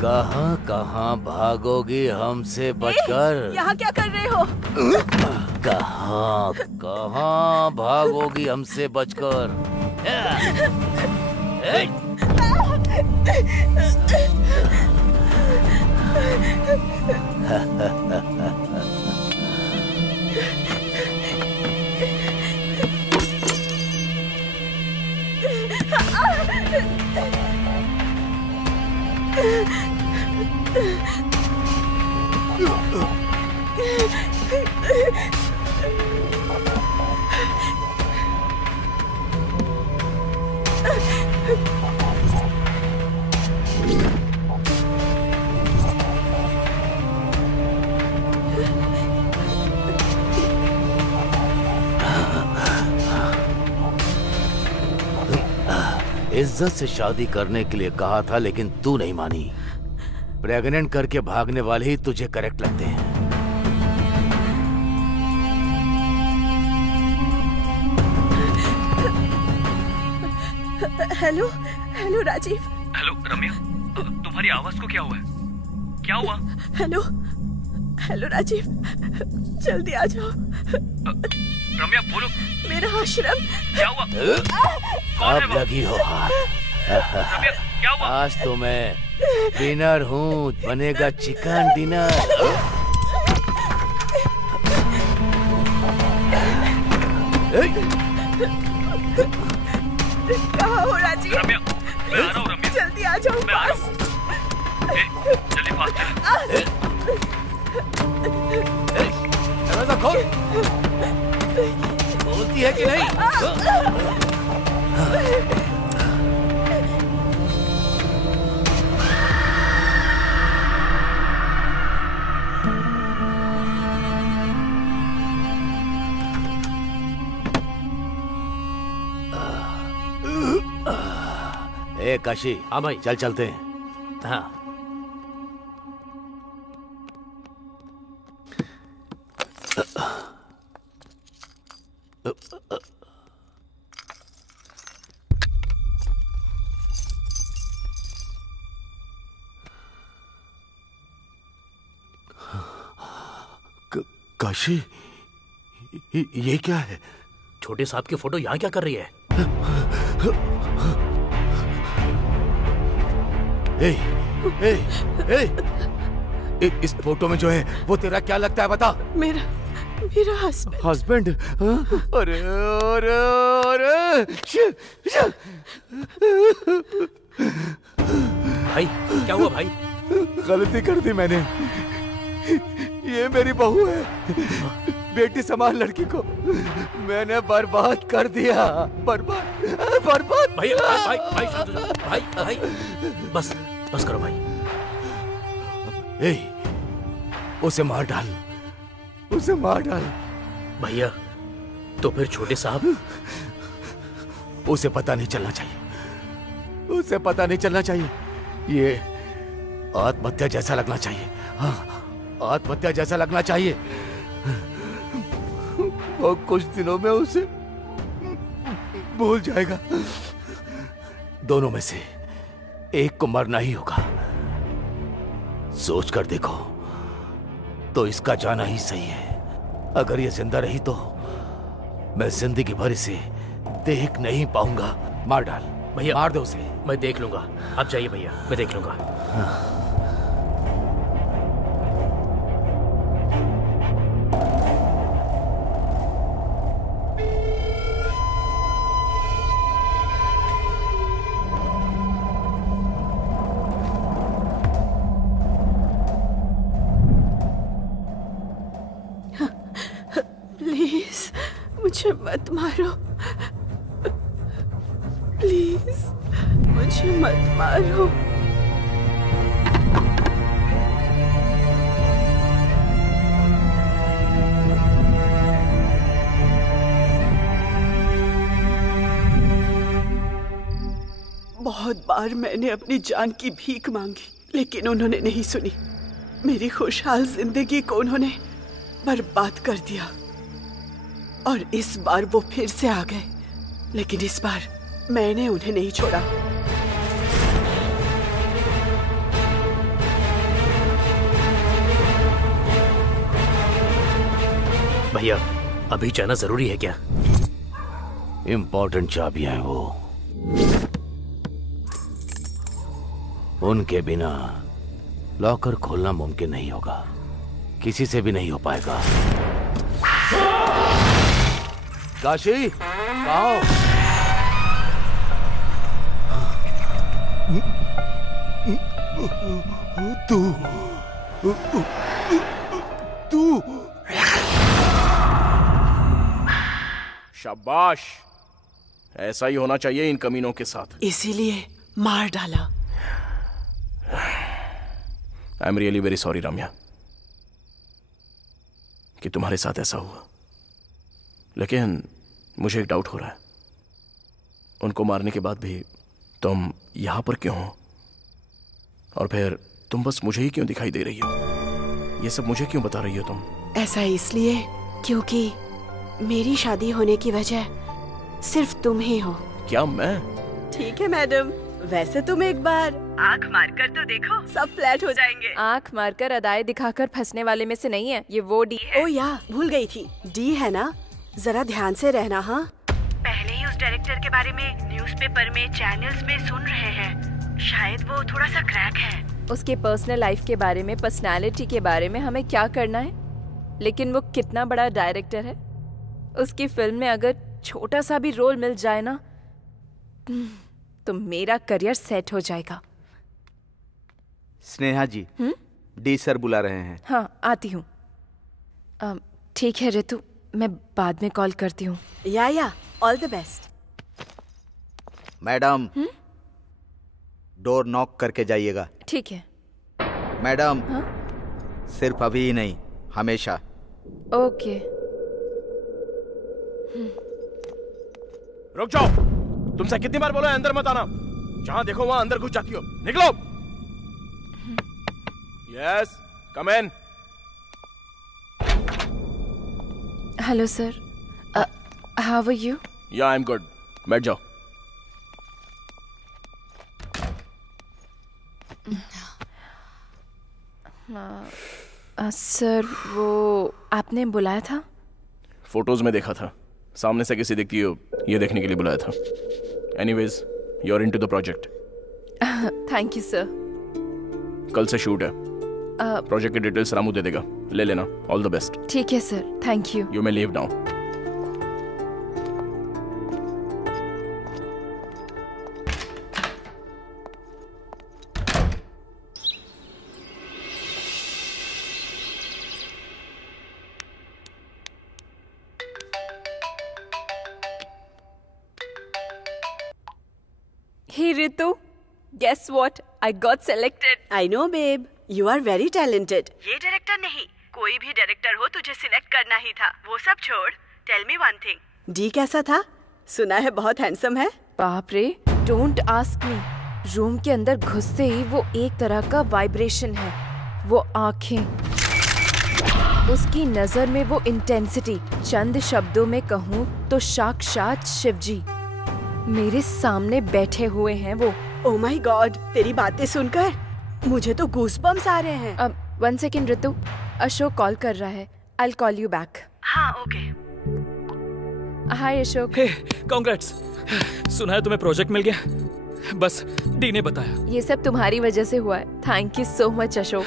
कहाँ कहाँ भागोगी हमसे बचकर? यहाँ क्या कर रहे हो? कहाँ कहाँ भागोगी हमसे बचकर? इज्जत से शादी करने के लिए कहा था लेकिन तू नहीं मानी। प्रेग्नेंट करके भागने वाले ही तुझे करेक्ट लगते हैं। Hello hello Rajiv. Hello Ramya, तुम्हारी आवाज को क्या हुआ है? क्या हुआ? हेलो हेलो राजीव, जल्दी आ जाओ। रम्या बोलो। मेरा आश्रम। क्या हुआ? अब लगी हो हाथ। रम्या क्या हुआ? आज तो मैं डिनर हूँ, बनेगा चिकन डिनर। कहाँ हो राजीव? रम्या मैं आ रहा हूँ। रम्या जल्दी आ जाओ पास। जल्दी पास चल। दरवाजा खोल। बोलती है कि नहीं? ए काशी। हाँ भाई। चल चलते हैं। हाँ। काशी, ये क्या है? छोटे साहब की फोटो यहाँ क्या कर रही है? इस फोटो में जो है वो तेरा क्या लगता है बता? मेरा हस्बैंड। हस्बैंड? अरे अरे अरे भाई क्या हुआ भाई? गलती कर दी मैंने। ये मेरी बहू है, बेटी समान लड़की को मैंने बर्बाद कर दिया। बर्बाद बर्बाद। भाई भाई भाई भाई भाई बस बस करो भाई। उसे मार डाल, उसे मार डाल। भैया तो फिर छोटे साहब? उसे पता नहीं चलना चाहिए, उसे पता नहीं चलना चाहिए। ये आत्महत्या जैसा लगना चाहिए। हाँ, आत्महत्या जैसा लगना चाहिए। और कुछ दिनों में उसे भूल जाएगा। दोनों में से एक को मरना ही होगा। सोच कर देखो तो इसका जाना ही सही है। अगर ये जिंदा रही तो मैं जिंदगी भर इसे देख नहीं पाऊंगा। मार डाल भैया, मार दो उसे। मैं देख लूंगा, आप जाइए भैया, मैं देख लूंगा। प्लीज मुझे मत मारो, प्लीज मुझे मत मारो। बहुत बार मैंने अपनी जान की भीख मांगी, लेकिन उन्होंने नहीं सुनी। मेरी खुशहाल जिंदगी को उन्होंने बर्बाद कर दिया। और इस बार वो फिर से आ गए, लेकिन इस बार मैंने उन्हें नहीं छोड़ा। भैया अभी जाना जरूरी है क्या? इंपॉर्टेंट चाबियां हैं वो, उनके बिना लॉकर खोलना मुमकिन नहीं होगा, किसी से भी नहीं हो पाएगा। काशी कहाँ हो? तू शाबाश, ऐसा ही होना चाहिए इन कमीनों के साथ। इसीलिए मार डाला। I am really very sorry Ramya कि तुम्हारे साथ ऐसा हुआ, लेकिन मुझे एक डाउट हो रहा है, उनको मारने के बाद भी तुम यहां पर क्यों हो? और फिर तुम बस मुझे ही क्यों दिखाई दे रही हो? ये सब मुझे क्यों बता रही हो तुम? ऐसा इसलिए क्योंकि मेरी शादी होने की वजह सिर्फ तुम ही हो। क्या मैं? ठीक है मैडम, वैसे तुम एक बार आँख मारकर तो देखो, सब फ्लैट हो जाएंगे। आँख मारकर अदाएं दिखाकर फंसने वाले में से नहीं है, ये वो डी है। ओ या भूल गई थी, डी है ना, जरा ध्यान से रहना। हाँ, पहले ही उस डायरेक्टर के बारे में न्यूज़पेपर में, चैनल्स में सुन रहे हैं, शायद वो थोड़ा सा क्रैक है। उसके पर्सनल लाइफ के बारे में, पर्सनालिटी के बारे में हमें क्या करना है, लेकिन वो कितना बड़ा डायरेक्टर है। उसकी फिल्म में अगर छोटा सा भी रोल मिल जाए ना, तो मेरा करियर सेट हो जाएगा। स्नेहा जी, डी सर बुला रहे हैं। हाँ, आती हूँ। ठीक है रितु, मैं बाद में कॉल करती हूँ। या all the best. Madam, door knock करके जाइएगा। ठीक है मैडम। हाँ? सिर्फ अभी ही नहीं, हमेशा। ओके। रुक जाओ, तुमसे कितनी बार बोला है अंदर मत आना? जहां देखो वहां अंदर घुस जाती हो। निकलो। Yes, come in. Hello sir, how are you? Yeah I am good, बैठ जाओ। सर, वो आपने बुलाया था? फोटोज में देखा था, सामने से कैसे दिखती हो ये देखने के लिए बुलाया था। Anyways, you are into the project. Thank you sir. कल से शूट है, प्रोजेक्ट की डिटेल्स रामू दे देगा, ले लेना। All the best. ठीक है sir, thank you. You may leave now. Hey Ritu, guess what? I got selected. I know babe, you are very talented. ये डायरेक्टर नहीं, कोई भी डायरेक्टर हो तुझे सिलेक्ट करना ही था। वो सब छोड़, tell me one thing, D कैसा था? सुना है बहुत हैंडसम है। बाप रे, डोंट आस्क मी। रूम के अंदर घुसते ही वो एक तरह का वाइब्रेशन है, वो आंखें, उसकी नजर में वो इंटेंसिटी। चंद शब्दों में कहूँ तो साक्षात शिवजी मेरे सामने बैठे हुए हैं वो। ओह माय गॉड, तेरी बातें सुनकर मुझे तो गूज़बम्स आ रहे हैं। अब 1 सेकेंड रितु, अशोक कॉल कर रहा है। I call you back. हाँ ओके। हाय अशोक। हे, कांग्रेट्स। सुना है तुम्हें प्रोजेक्ट मिल गया? बस डी ने बताया। ये सब तुम्हारी वजह से हुआ है। Thank you so much Ashok.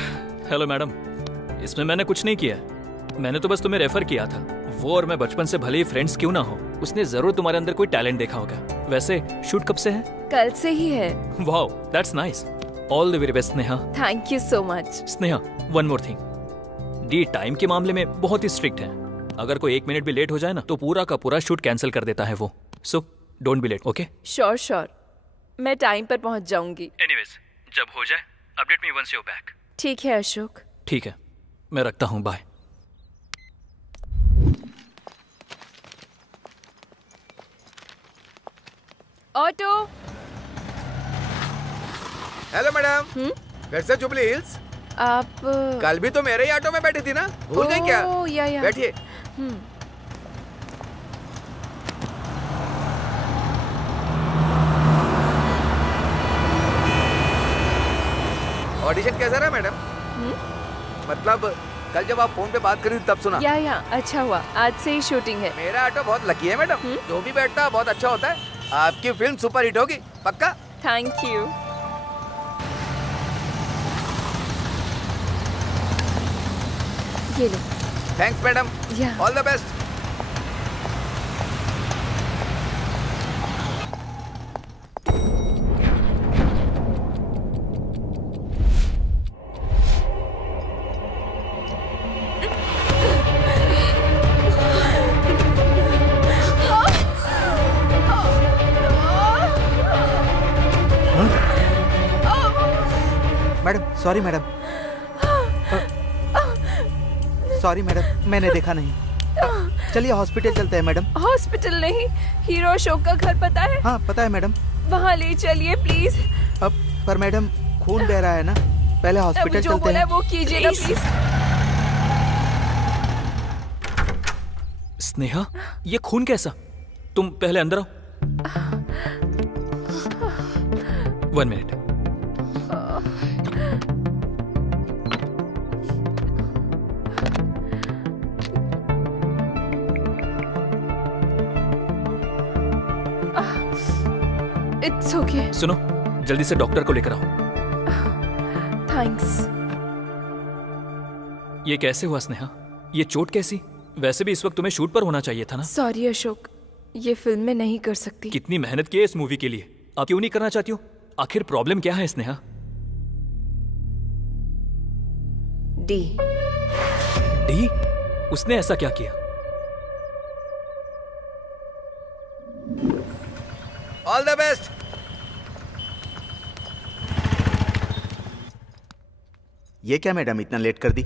Hello madam, इसमें मैंने कुछ नहीं किया, मैंने तो बस तुम्हें रेफर किया था। वो और मैं बचपन से भले ही फ्रेंड्स क्यों ना हो, उसने जरूर तुम्हारे अंदर कोई टैलेंट देखा होगा। वैसे शूट कब से है? कल से ही है। Wow, that's nice. All the very best Sneha. Thank you so much. Sneha, one more thing, D time के मामले में बहुत ही स्ट्रिक्ट है। अगर कोई 1 मिनट भी लेट हो जाए ना तो पूरा का पूरा शूट कैंसिल कर देता है वो। So don't be late, okay? Sure, मैं टाइम पर पहुंच जाऊंगी। एनीवेज, जब हो जाए update me once you back. ठीक है अशोक। ठीक है, मैं रखता हूँ, बाय। ऑटो। Hello madam. घर से जुबली हिल्स? आप कल भी तो मेरे ही ऑटो में बैठी थी ना, भूल गई क्या? या। बैठिए। ऑडिशन कैसा रहा मैडम? मतलब कल जब आप फोन पे बात करी तब सुना। या अच्छा हुआ, आज से ही शूटिंग है। मेरा ऑटो बहुत लकी है मैडम, जो भी बैठता है बहुत अच्छा होता है। आपकी फिल्म सुपर हिट होगी पक्का। Thank you. ये लो। Thanks madam, all the best. Madam sorry madam, sorry madam, मैंने देखा नहीं। चलिए हॉस्पिटल चलते हैं मैडम। हॉस्पिटल नहीं, हीरो अशोक का घर पता है? हाँ पता है मैडम। वहाँ ले चलिए प्लीज। अब पर मैडम खून बह रहा है ना, पहले हॉस्पिटल जो चलते बोला हैं। वो कीजिएगा प्लीज। स्नेहा, ये खून कैसा? तुम पहले अंदर आओ। 1 मिनट। It's okay. सुनो, जल्दी से डॉक्टर को लेकर आओ। थैंक्स। ये कैसे हुआ स्नेहा? ये चोट कैसी? वैसे भी इस वक्त तुम्हें शूट पर होना चाहिए था ना। सॉरी अशोक, ये फिल्म में नहीं कर सकती। कितनी मेहनत की है इस मूवी के लिए, आप क्यों नहीं करना चाहती हो? आखिर प्रॉब्लम क्या है स्नेहा? डी। डी? उसने ऐसा क्या किया? All the best. ये क्या मैडम इतना लेट कर दी?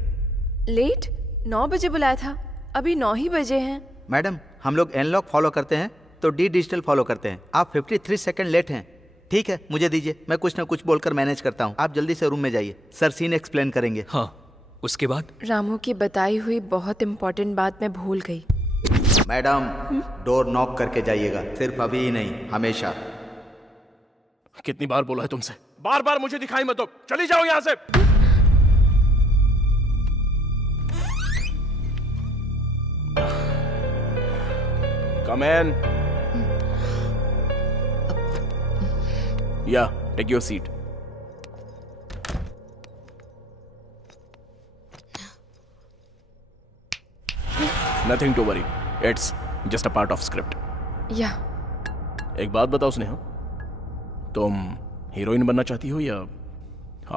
लेट? 9 बजे बुलाया था, अभी 9 ही बजे हैं। मैडम हम लोग एनलॉग फॉलो करते हैं तो डी डिजिटल फॉलो करते हैं। आप 53 सेकंड लेट हैं। ठीक है मुझे दीजिए, मैं कुछ ना कुछ बोलकर मैनेज करता हूँ। आप जल्दी से रूम में जाइए, सर सीन एक्सप्लेन करेंगे। हाँ, उसके बाद? रामू की बताई हुई बहुत इंपॉर्टेंट बात मैं भूल गई। मैडम डोर नॉक करके जाइएगा, सिर्फ अभी ही नहीं हमेशा। कितनी बार बोला है तुमसे, बार बार मुझे दिखाई मत दो, चली जाओ यहां से। Come in. Yeah, take your seat. Nothing to worry. It's just a part of script. Yeah. एक बात बताओ स्नेहा, तुम हीरोइन बनना चाहती हो या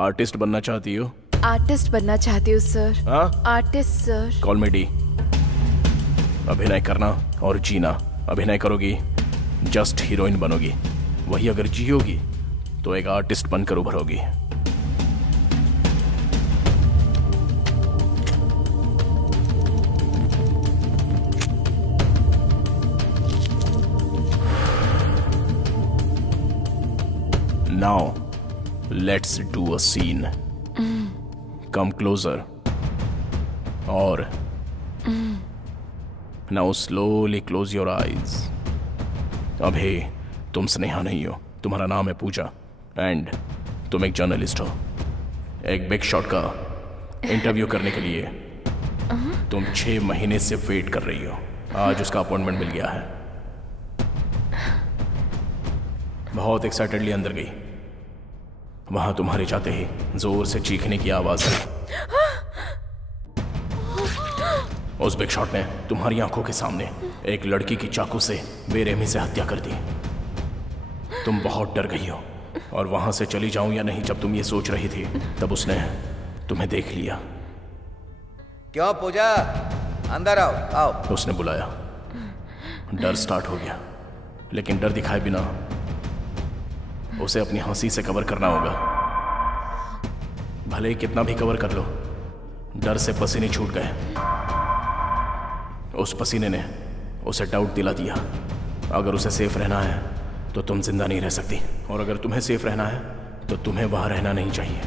आर्टिस्ट बनना चाहती हो? आर्टिस्ट बनना चाहती हूँ सर। हाँ? Artist sir. कॉल मी डी। अभिनय करना और जीना। अभिनय करोगी जस्ट हीरोइन बनोगी, वही अगर जियोगी तो एक आर्टिस्ट बनकर उभरोगी। Now let's do a scene. Come closer. और Now slowly close your eyes. अभी तुम स्नेहा नहीं हो, तुम्हारा नाम है पूजा एंड तुम एक जर्नलिस्ट हो। एक बिग शॉट का इंटरव्यू करने के लिए तुम 6 महीने से वेट कर रही हो। आज उसका अपॉइंटमेंट मिल गया है। बहुत एक्साइटेडली अंदर गई, वहां तुम्हारे जाते ही जोर से चीखने की आवाज आई। उस बिग शॉट ने तुम्हारी आंखों के सामने एक लड़की की चाकू से बेरहमी से हत्या कर दी। तुम बहुत डर गई हो और वहां से चली जाऊं या नहीं जब तुम ये सोच रही थी, तब उसने तुम्हें देख लिया। क्यों पूजा, अंदर आओ आओ। उसने बुलाया। डर स्टार्ट हो गया, लेकिन डर दिखाए बिना उसे अपनी हंसी से कवर करना होगा। भले ही कितना भी कवर कर लो, डर से पसीने छूट गए। उस पसीने ने उसे डाउट दिला दिया। अगर उसे सेफ रहना है तो तुम जिंदा नहीं रह सकती, और अगर तुम्हें सेफ रहना है तो तुम्हें वहां रहना नहीं चाहिए।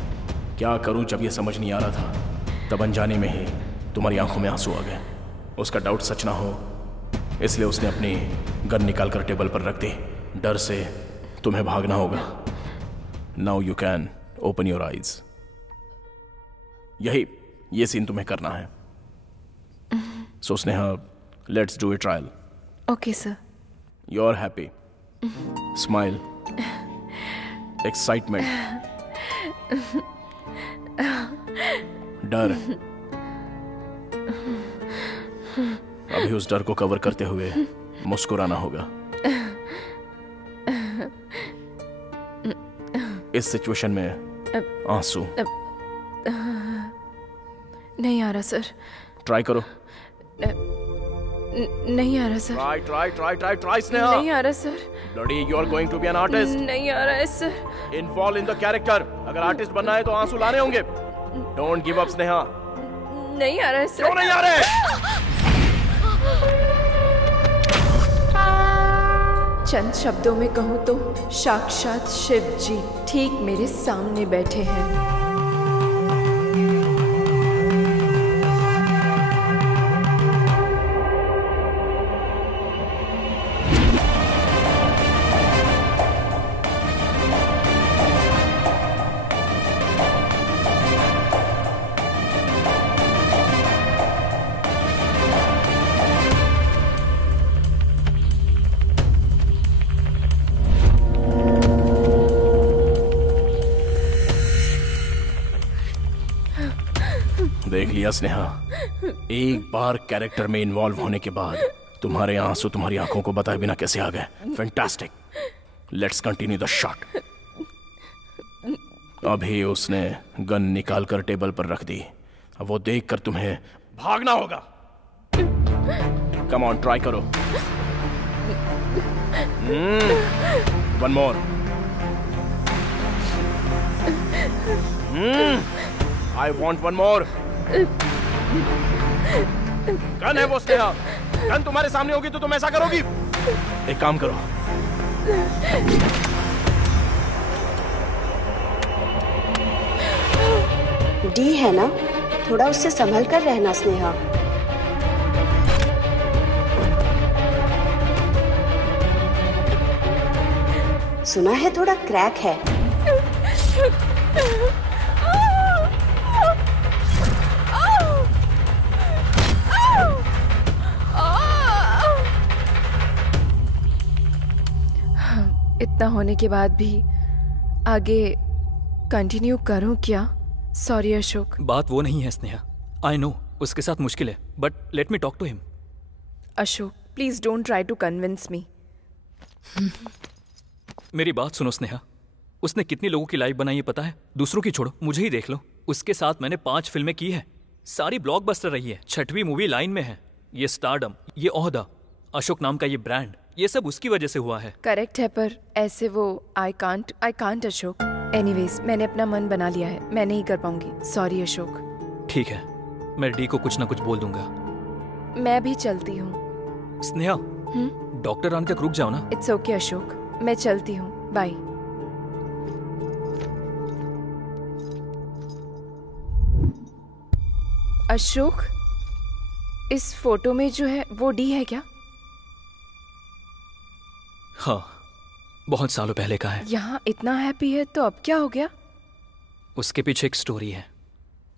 क्या करूं जब ये समझ नहीं आ रहा था, तब अनजाने में ही तुम्हारी आंखों में आंसू आ गए। उसका डाउट सच ना हो इसलिए उसने अपनी गन निकाल कर टेबल पर रख दी। डर से तुम्हें भागना होगा। Now you can open your eyes. यही ये सीन तुम्हें करना है। So Sneha, let's do a trial. Okay sir. You are happy, smile, excitement, डर। अभी उस डर को कवर करते हुए मुस्कुराना होगा। इस सिचुएशन में आंसू नहीं आ रहा सर। ट्राई करो। नहीं आ रहा sir. Try try try try try Sneha. नहीं आ रहा sir. Bloody, you are going to be an artist. नहीं आ रहा है sir. Involve in the character. अगर आर्टिस्ट बनना है तो आंसू लाने होंगे। Don't give up Sneha. नहीं आ रहा है सर। क्यों नहीं आ रहे? चंद शब्दों में कहूँ तो साक्षात शिव जी ठीक मेरे सामने बैठे हैं। देख लिया स्नेहा, एक बार कैरेक्टर में इन्वॉल्व होने के बाद तुम्हारे आंसू तुम्हारी आंखों को बताए बिना कैसे आ गए। Fantastic. Let's continue the shot. अभी उसने गन निकालकर टेबल पर रख दी। अब वो देखकर तुम्हें भागना होगा। कम ऑन, ट्राई करो। One more. I want one more. Gun है वो स्नेहा। गन तुम्हारे सामने होगी तो तुम ऐसा करोगी? एक काम करो, डी है ना, थोड़ा उससे संभल कर रहना स्नेहा। सुना है थोड़ा क्रैक है। इतना होने के बाद भी आगे कंटिन्यू करूं क्या? सॉरी अशोक। बात वो नहीं है स्नेहा। आई नो उसके साथ मुश्किल है, but let me talk to him. Ashok please don't try to convince me. मेरी बात सुनो स्नेहा, उसने कितनी लोगों की लाइफ बनाई है पता है? दूसरों की छोड़ो, मुझे ही देख लो। उसके साथ मैंने 5 फिल्में की है, सारी ब्लॉकबस्टर रही है। 6वीं मूवी लाइन में है। ये स्टारडम, ये ओहदा, अशोक नाम का ये ब्रांड, ये सब उसकी वजह से हुआ है। करेक्ट है, पर ऐसे वो आई कांट अशोक। एनीवेज मैंने अपना मन बना लिया है, मैं नहीं कर पाऊंगी। सॉरी अशोक। ठीक है, मैं डी को कुछ ना कुछ बोल दूंगा। मैं भी चलती हूँ। स्नेहा, डॉक्टर आने तक रुक जाओ ना। इट्स ओके अशोक, मैं चलती हूँ। बाय। अशोक, इस फोटो में जो है वो डी है क्या? हाँ, बहुत सालों पहले का है। यहाँ इतना हैप्पी है तो अब क्या हो गया? उसके पीछे एक स्टोरी है,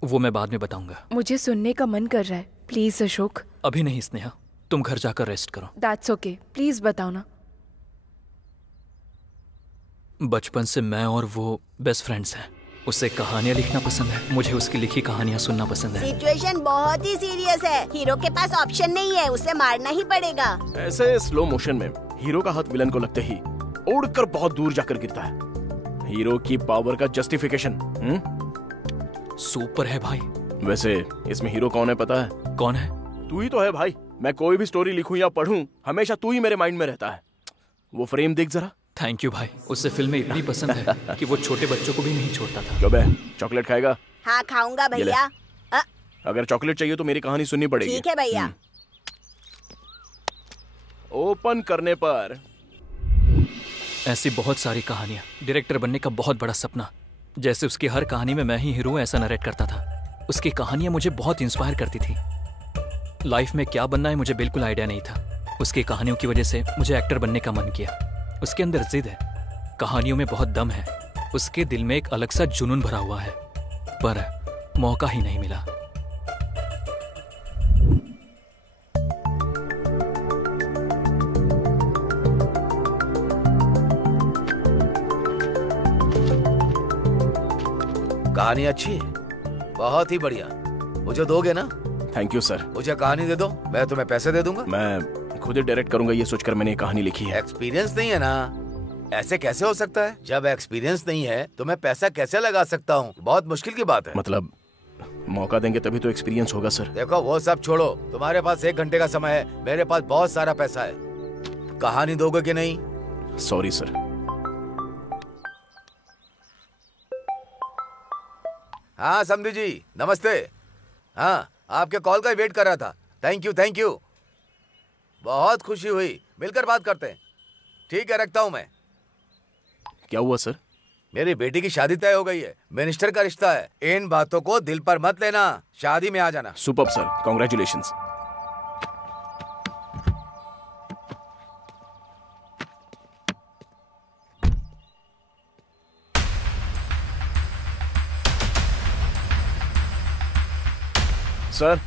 वो मैं बाद में बताऊंगा। मुझे सुनने का मन कर रहा है, प्लीज अशोक। अभी नहीं स्नेहा, तुम घर जाकर रेस्ट करो। दैट्स ओके, प्लीज बताओ ना। बचपन से मैं और वो बेस्ट फ्रेंड्स हैं। उसे कहानियां लिखना पसंद है, मुझे उसकी लिखी कहानियां सुनना पसंद है। सिचुएशन बहुत ही सीरियस है, हीरो के पास ऑप्शन नहीं है, उसे मारना ही पड़ेगा। ऐसे स्लो मोशन में हीरो का हाथ विलन को लगते ही उड़कर बहुत दूर जाकर गिरता है। हीरो की पावर का जस्टिफिकेशन। सुपर है भाई। वैसे इसमें हीरो कौन है पता है? कौन है? तू ही तो है भाई। मैं कोई भी स्टोरी लिखूं या पढ़ूं, हमेशा तू ही मेरे माइंड में रहता है। वो फ्रेम देख जरा। थैंक यू भाई। उससे फिल्में इतनी पसंद है कि वो छोटे बच्चों को भी नहीं छोड़ता था। क्यों बे, चॉकलेट खाएगा? हाँ खाऊंगा भैया। अगर चॉकलेट चाहिए तो मेरी कहानी सुननी पड़ेगी। ठीक है भैया। ओपन करने पर ऐसी बहुत सारी कहानियां। डायरेक्टर बनने का बहुत बड़ा सपना। जैसे उसकी हर कहानी में मैं ही हीरो ऐसा नरेट करता था। उसकी कहानियां मुझे बहुत इंस्पायर करती थी। लाइफ में क्या बनना है मुझे बिल्कुल आइडिया नहीं था। उसकी कहानियों की वजह से मुझे एक्टर बनने का मन किया। उसके अंदर जिद है, कहानियों में बहुत दम है। उसके दिल में एक अलग सा जुनून भरा हुआ है, पर मौका ही नहीं मिला। कहानी अच्छी है, बहुत ही बढ़िया। मुझे दोगे ना? Thank you sir. मुझे कहानी दे दो, मैं तुम्हें पैसे दे दूंगा। मैं खुद ही डायरेक्ट करूंगा ये सोचकर मैंने कहानी लिखी है। एक्सपीरियंस नहीं है ना? ऐसे कैसे हो सकता है? जब एक्सपीरियंस नहीं है तो मैं पैसा कैसे लगा सकता हूँ? बहुत मुश्किल की बात है। मतलब मौका देंगे तभी तो एक्सपीरियंस होगा सर। देखो वो सब छोड़ो, तुम्हारे पास 1 घंटे का समय है, मेरे पास बहुत सारा पैसा है। कहानी दोगे कि नहीं? Sorry sir. हाँ समधी जी, नमस्ते। हाँ, आपके कॉल का वेट कर रहा था। थैंक यू थैंक यू, बहुत खुशी हुई। मिलकर बात करते हैं। ठीक है, रखता हूँ मैं। क्या हुआ सर? मेरी बेटी की शादी तय हो गई है, मिनिस्टर का रिश्ता है। इन बातों को दिल पर मत लेना, शादी में आ जाना। Superb sir, congratulations. सर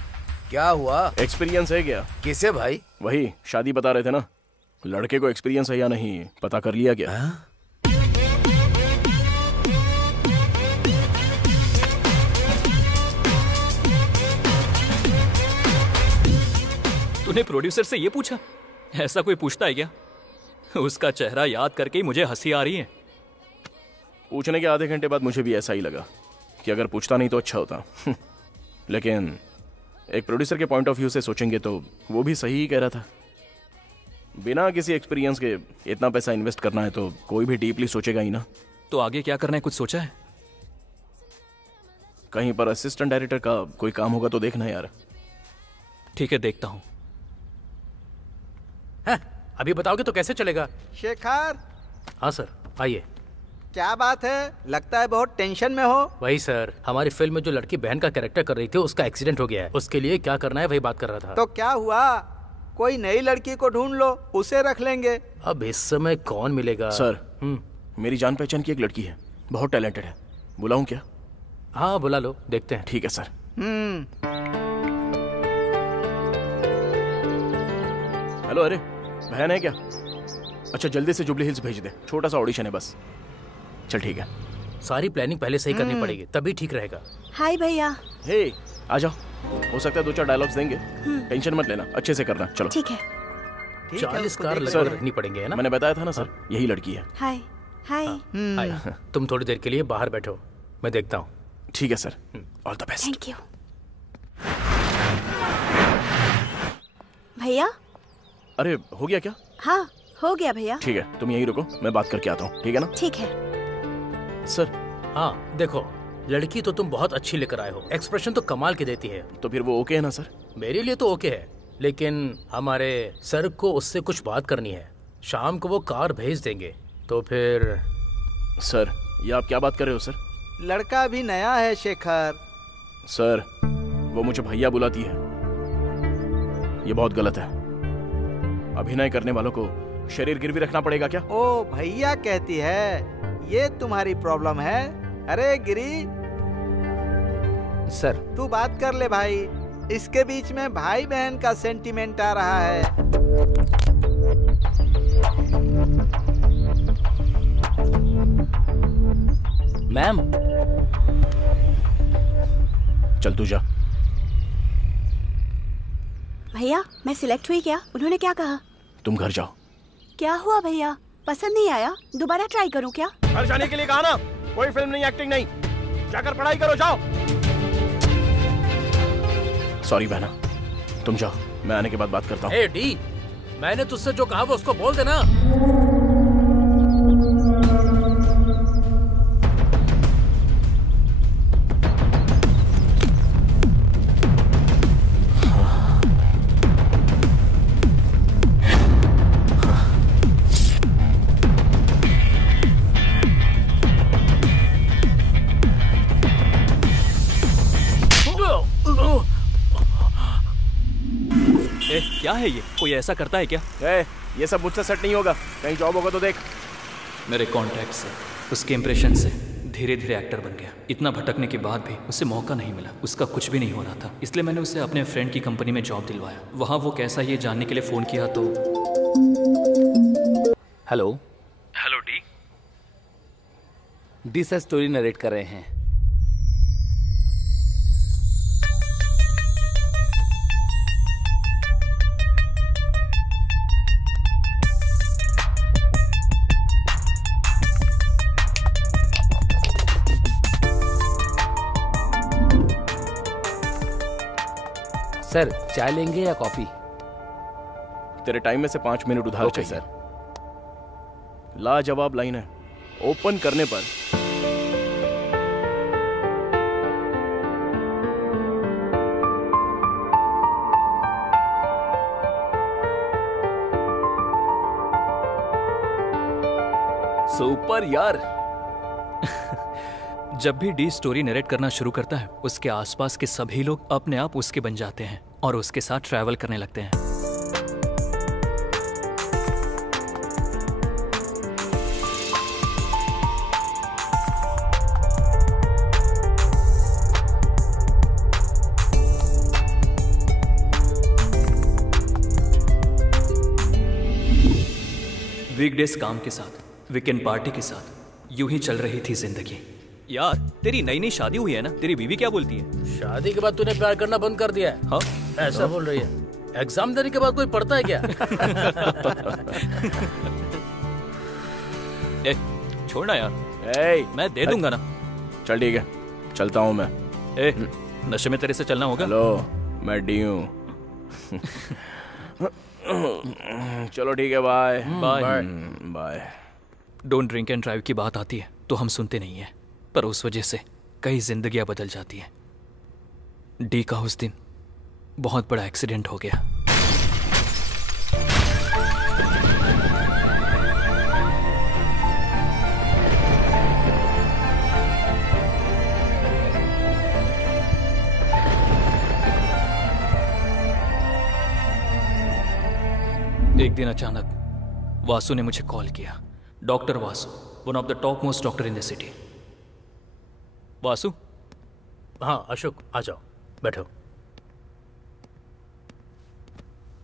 क्या हुआ? एक्सपीरियंस है क्या? किसे भाई? वही शादी बता रहे थे ना, लड़के को एक्सपीरियंस है या नहीं पता कर लिया क्या? तूने प्रोड्यूसर से ये पूछा? ऐसा कोई पूछता है क्या? उसका चेहरा याद करके ही मुझे हंसी आ रही है। पूछने के आधे घंटे बाद मुझे भी ऐसा ही लगा कि अगर पूछता नहीं तो अच्छा होता। लेकिन एक प्रोड्यूसर के पॉइंट ऑफ व्यू से सोचेंगे तो वो भी सही ही कह रहा था। बिना किसी एक्सपीरियंस के इतना पैसा इन्वेस्ट करना है तो कोई भी डीपली सोचेगा ही ना। तो आगे क्या करना है, कुछ सोचा है? कहीं पर असिस्टेंट डायरेक्टर का कोई काम होगा तो देखना यार। ठीक है, देखता हूँ। अभी बताओगे तो कैसे चलेगा? शेखर। हाँ सर, आइए। क्या बात है, लगता है बहुत टेंशन में हो। वही सर, हमारी फिल्म में जो लड़की बहन का कैरेक्टर कर रही थी उसका एक्सीडेंट हो गया है। उसके लिए क्या करना है वही बात कर रहा था। तो क्या हुआ, कोई नई लड़की को ढूंढ लो, उसे रख लेंगे। अब इस समय कौन मिलेगा? सर मेरी जान पहचान की एक लड़की है, बहुत टैलेंटेड है। बुलाऊं क्या? हाँ बुला लो, देखते हैं। ठीक है सर। हेलो, अरे बहन है क्या? अच्छा जल्दी से जुबली हिल्स भेज दे, छोटा सा ऑडिशन है बस। चल ठीक है। सारी प्लानिंग पहले से ही करनी पड़ेगी, तभी ठीक रहेगा। हाय भैया। हे आ जाओ, हो सकता है 2-4 डायलॉग्स देंगे, टेंशन मत लेना, अच्छे से करना। चलो ठीक है। 40 कार सर रखनी पड़ेंगे, है ना? मैंने बताया था ना सर, यही लड़की है। हाय हाय। हाय, तुम थोड़ी देर के लिए बाहर बैठो, मैं देखता हूँ। ठीक है sir, all the best. Thank you भैया। अरे हो गया क्या? हाँ हो गया भैया। ठीक है, तुम यहीं रुको, मैं बात करके आता हूँ, ठीक है ना? ठीक है सर। हाँ देखो, लड़की तो तुम बहुत अच्छी लेकर आए हो, एक्सप्रेशन तो कमाल की देती है। तो फिर वो ओके है ना सर? मेरे लिए तो ओके है, लेकिन हमारे सर को उससे कुछ बात करनी है। शाम को वो कार भेज देंगे, तो फिर। सर ये आप क्या बात कर रहे हो सर? लड़का भी नया है शेखर। सर वो मुझे भैया बुलाती है, ये बहुत गलत है। अभिनय करने वालों को शरीर गिरवी रखना पड़ेगा क्या? ओ भैया कहती है, ये तुम्हारी प्रॉब्लम है। अरे गिरी सर, तू बात कर ले भाई, इसके बीच में भाई बहन का सेंटीमेंट आ रहा है। मैम। चल तू जा। भैया मैं सिलेक्ट हुई क्या? उन्होंने क्या कहा? तुम घर जाओ। क्या हुआ भैया, पसंद नहीं आया? दोबारा ट्राई करूं क्या? घर जाने के लिए कहा ना, कोई फिल्म नहीं, एक्टिंग नहीं, जाकर पढ़ाई करो, जाओ। सॉरी बहना, तुम जाओ, मैं आने के बाद बात करता हूँ। ए डी, मैंने तुझसे जो कहा वो उसको बोल देना। क्या है ये? कोई ऐसा करता है क्या? ये सब मुझसे सेट नहीं होगा, कहीं जॉब होगा तो देख। मेरे कॉन्टैक्ट से, उसके इंप्रेशन से धीरे धीरे एक्टर बन गया। इतना भटकने के बाद भी उसे मौका नहीं मिला, उसका कुछ भी नहीं हो रहा था, इसलिए मैंने उसे अपने फ्रेंड की कंपनी में जॉब दिलवाया। वहाँ वो कैसा ये जानने के लिए फ़ोन किया तो। Hello hello D. D sir story narrate कर रहे हैं। सर चाय लेंगे या कॉफी? तेरे टाइम में से 5 मिनट उधार चाहिए। सर। लाजवाब लाइन है। ओपन करने पर सुपर यार। जब भी डी स्टोरी नरेट करना शुरू करता है, उसके आसपास के सभी लोग अपने आप उसके बन जाते हैं और उसके साथ ट्रैवल करने लगते हैं। वीकडेज काम के साथ, वीकेंड पार्टी के साथ यूं ही चल रही थी जिंदगी। यार तेरी नई नई शादी हुई है ना, तेरी बीवी क्या बोलती है? शादी के बाद तूने प्यार करना बंद कर दिया है? हाँ ऐसा बोल रही है। एग्जाम देने के बाद कोई पढ़ता है क्या? ए, छोड़ना यार। मैं दे दूंगा ना। चल ठीक है, चलता हूँ मैं। नशे में तेरे से चलना होगा। लो मैं डी हूँ। चलो ठीक है, bye bye bye. Don't drink and drive की बात आती है तो हम सुनते नहीं हैं, पर उस वजह से कई जिंदगियां बदल जाती हैं। डी का उस दिन बहुत बड़ा एक्सीडेंट हो गया। एक दिन अचानक वासु ने मुझे कॉल किया। Doctor Vasu, one of the top most doctor in the city. Vasu? हाँ अशोक, आ जाओ, बैठो।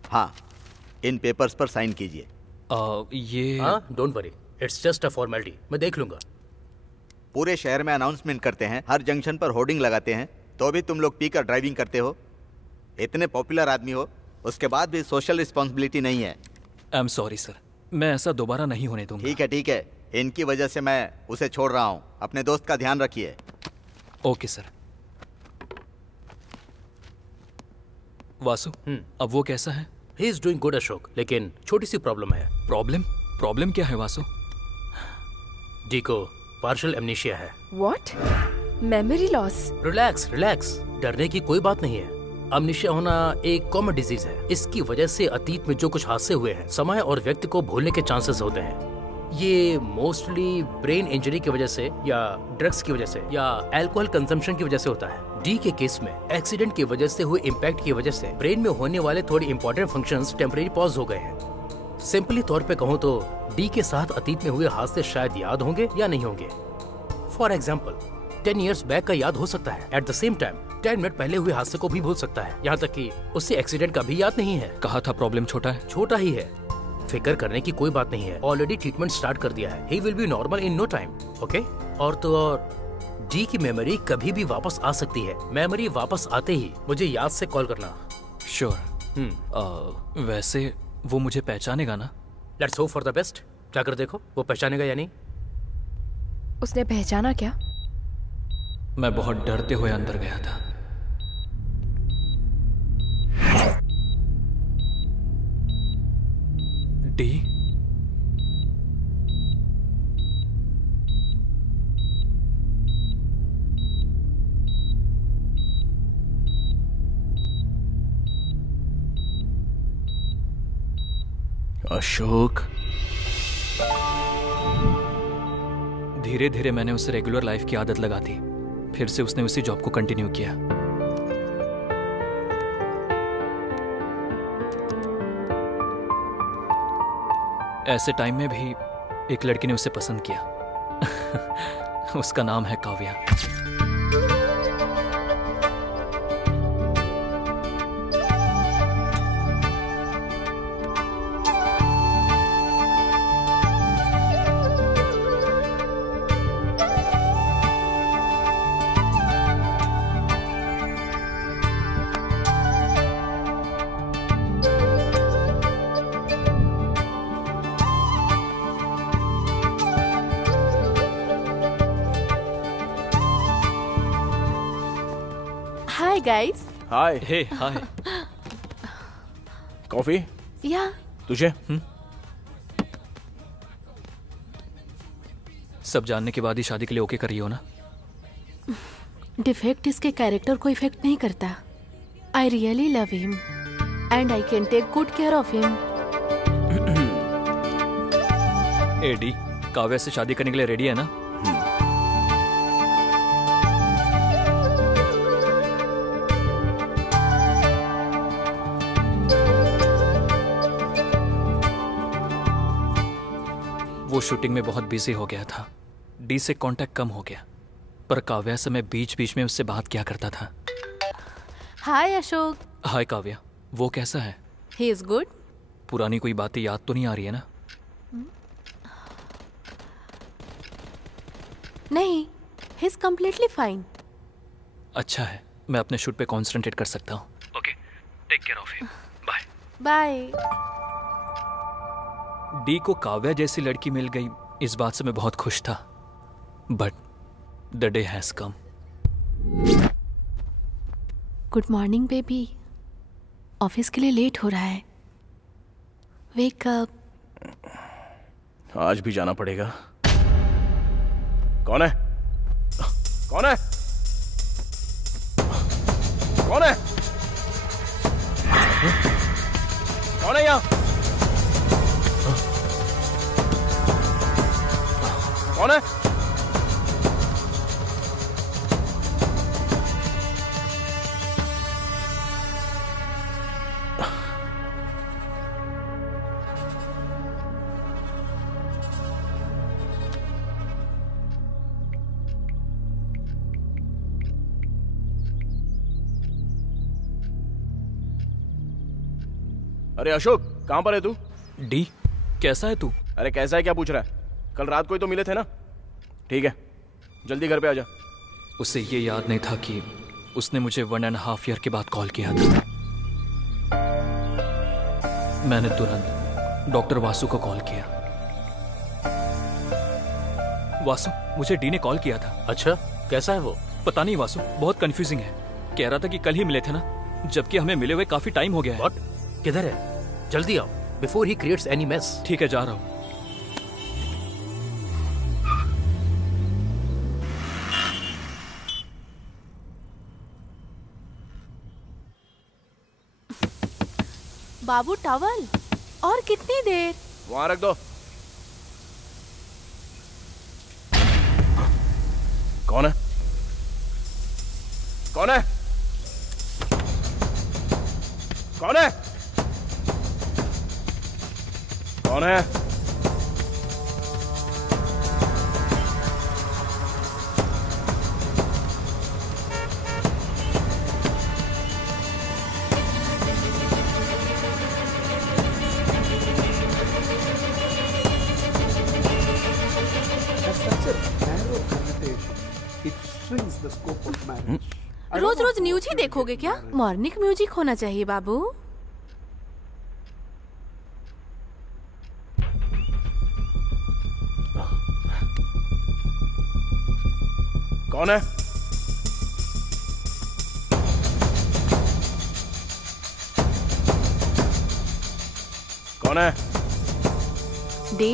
हाँ, इन पेपर्स पर साइन कीजिए। ये हाँ, don't worry, it's just a formality, मैं देख लूंगा। पूरे शहर में अनाउंसमेंट करते हैं, हर जंक्शन पर होर्डिंग लगाते हैं, तो भी तुम लोग पीकर ड्राइविंग करते हो। इतने पॉपुलर आदमी हो, उसके बाद भी सोशल रिस्पॉन्सिबिलिटी नहीं है। आई एम सॉरी सर, मैं ऐसा दोबारा नहीं होने दूंगा। ठीक है ठीक है, इनकी वजह से मैं उसे छोड़ रहा हूँ। अपने दोस्त का ध्यान रखिए। Okay sir. वासु, अब वो कैसा है? He is doing good Ashok, लेकिन छोटी सी प्रॉब्लम है। प्रॉब्लम? प्रॉब्लम क्या है वासु? डी को पार्शियल एमनीशिया है। What? Memory loss? Relax relax, डरने की कोई बात नहीं है। अमनीशिया होना एक कॉमन डिजीज है। इसकी वजह से अतीत में जो कुछ हादसे हुए हैं, समय और व्यक्ति को भूलने के चांसेस होते हैं। ये मोस्टली ब्रेन इंजरी की वजह से या ड्रग्स की वजह से या अल्कोहल कंजम्पशन की वजह से होता है। डी के केस में एक्सीडेंट की वजह से हुए इम्पैक्ट की वजह से ब्रेन में होने वाले थोड़े इंपॉर्टेंट फंक्शंस टेम्परेरी पॉज हो गए हैं। सिंपली तौर पे कहूँ तो डी के साथ अतीत में हुए हादसे शायद याद होंगे या नहीं होंगे। फॉर एग्जाम्पल 10 years बैक का याद हो सकता है, at the same time 10 minute पहले हुए हादसे को भी भूल सकता है, यहाँ तक कि उससे एक्सीडेंट का भी याद नहीं है। कहा था प्रॉब्लम छोटा है। छोटा ही है, फिक्र करने की कोई बात नहीं है। ऑलरेडी ट्रीटमेंट स्टार्ट कर दिया है। He will be normal in no time. Okay? और तो और डी की मेमोरी कभी भी वापस आ सकती है। मेमोरी वापस आते ही मुझे याद से कॉल करना। श्योर। वैसे वो मुझे पहचानेगा ना? Let's hope for the best. जाकर देखो वो पहचानेगा या नहीं। उसने पहचाना क्या? मैं बहुत डरते हुए अंदर गया था। डी? अशोक। धीरे धीरे मैंने उसे रेगुलर लाइफ की आदत लगा दी। फिर से उसने उसी जॉब को कंटिन्यू किया। ऐसे टाइम में भी एक लड़की ने उसे पसंद किया। उसका नाम है काव्या। Hi guys. हाय। हे हाय। कॉफी? या तुझे? सब जानने के बाद ही शादी के लिए ओके कर रही हो ना? डिफेक्ट इसके कैरेक्टर को इफेक्ट नहीं करता। I really love him and I can take good care of him. एडी, काव्या से शादी करने के लिए रेडी है ना? वो शूटिंग में बहुत बिजी हो गया था, डी से कांटेक्ट कम हो गया, पर काव्या से मैं बीच बीच में उससे बात किया करता था। हाय अशोक। हाय काव्या, वो कैसा है? He is good. पुरानी कोई बातें याद तो नहीं आ रही है ना? नहीं, ही इज कम्प्लीटली फाइन। अच्छा है, मैं अपने शूट पे कॉन्सेंट्रेट कर सकता हूँ। Okay, take care of him. Bye bye. D को काव्या जैसी लड़की मिल गई, इस बात से मैं बहुत खुश था, but the day has come. Good morning baby, office के लिए लेट हो रहा है। Wake up. आज भी जाना पड़ेगा। कौन है? कौन है? कौन है? कौन है यहाँ? कौन है? अरे अशोक, कहां पर है तू? डी, कैसा है तू? अरे कैसा है क्या पूछ रहा है? कल रात को ही तो मिले थे ना? ठीक है, जल्दी घर पे आ जा। उसे ये याद नहीं था कि उसने मुझे 1.5 ईयर के बाद कॉल किया था। मैंने तुरंत डॉक्टर वासु को कॉल किया। वासु, मुझे डी ने कॉल किया था। अच्छा, कैसा है वो? पता नहीं वासु, बहुत कंफ्यूजिंग है। कह रहा था कि कल ही मिले थे ना, जबकि हमें मिले हुए काफी टाइम हो गया है। व्हाट? किधर है? जल्दी आओ before he creates any mess. ठीक है, जा रहा हूं। बाबू टॉवल, और कितनी देर? वहां रख दो। कौन है? कौन है? कौन है? कौन है? रोज रोज न्यूज ही देखोगे क्या? मॉर्निंग म्यूजिक होना चाहिए बाबू। कौन है? कौन है? डी?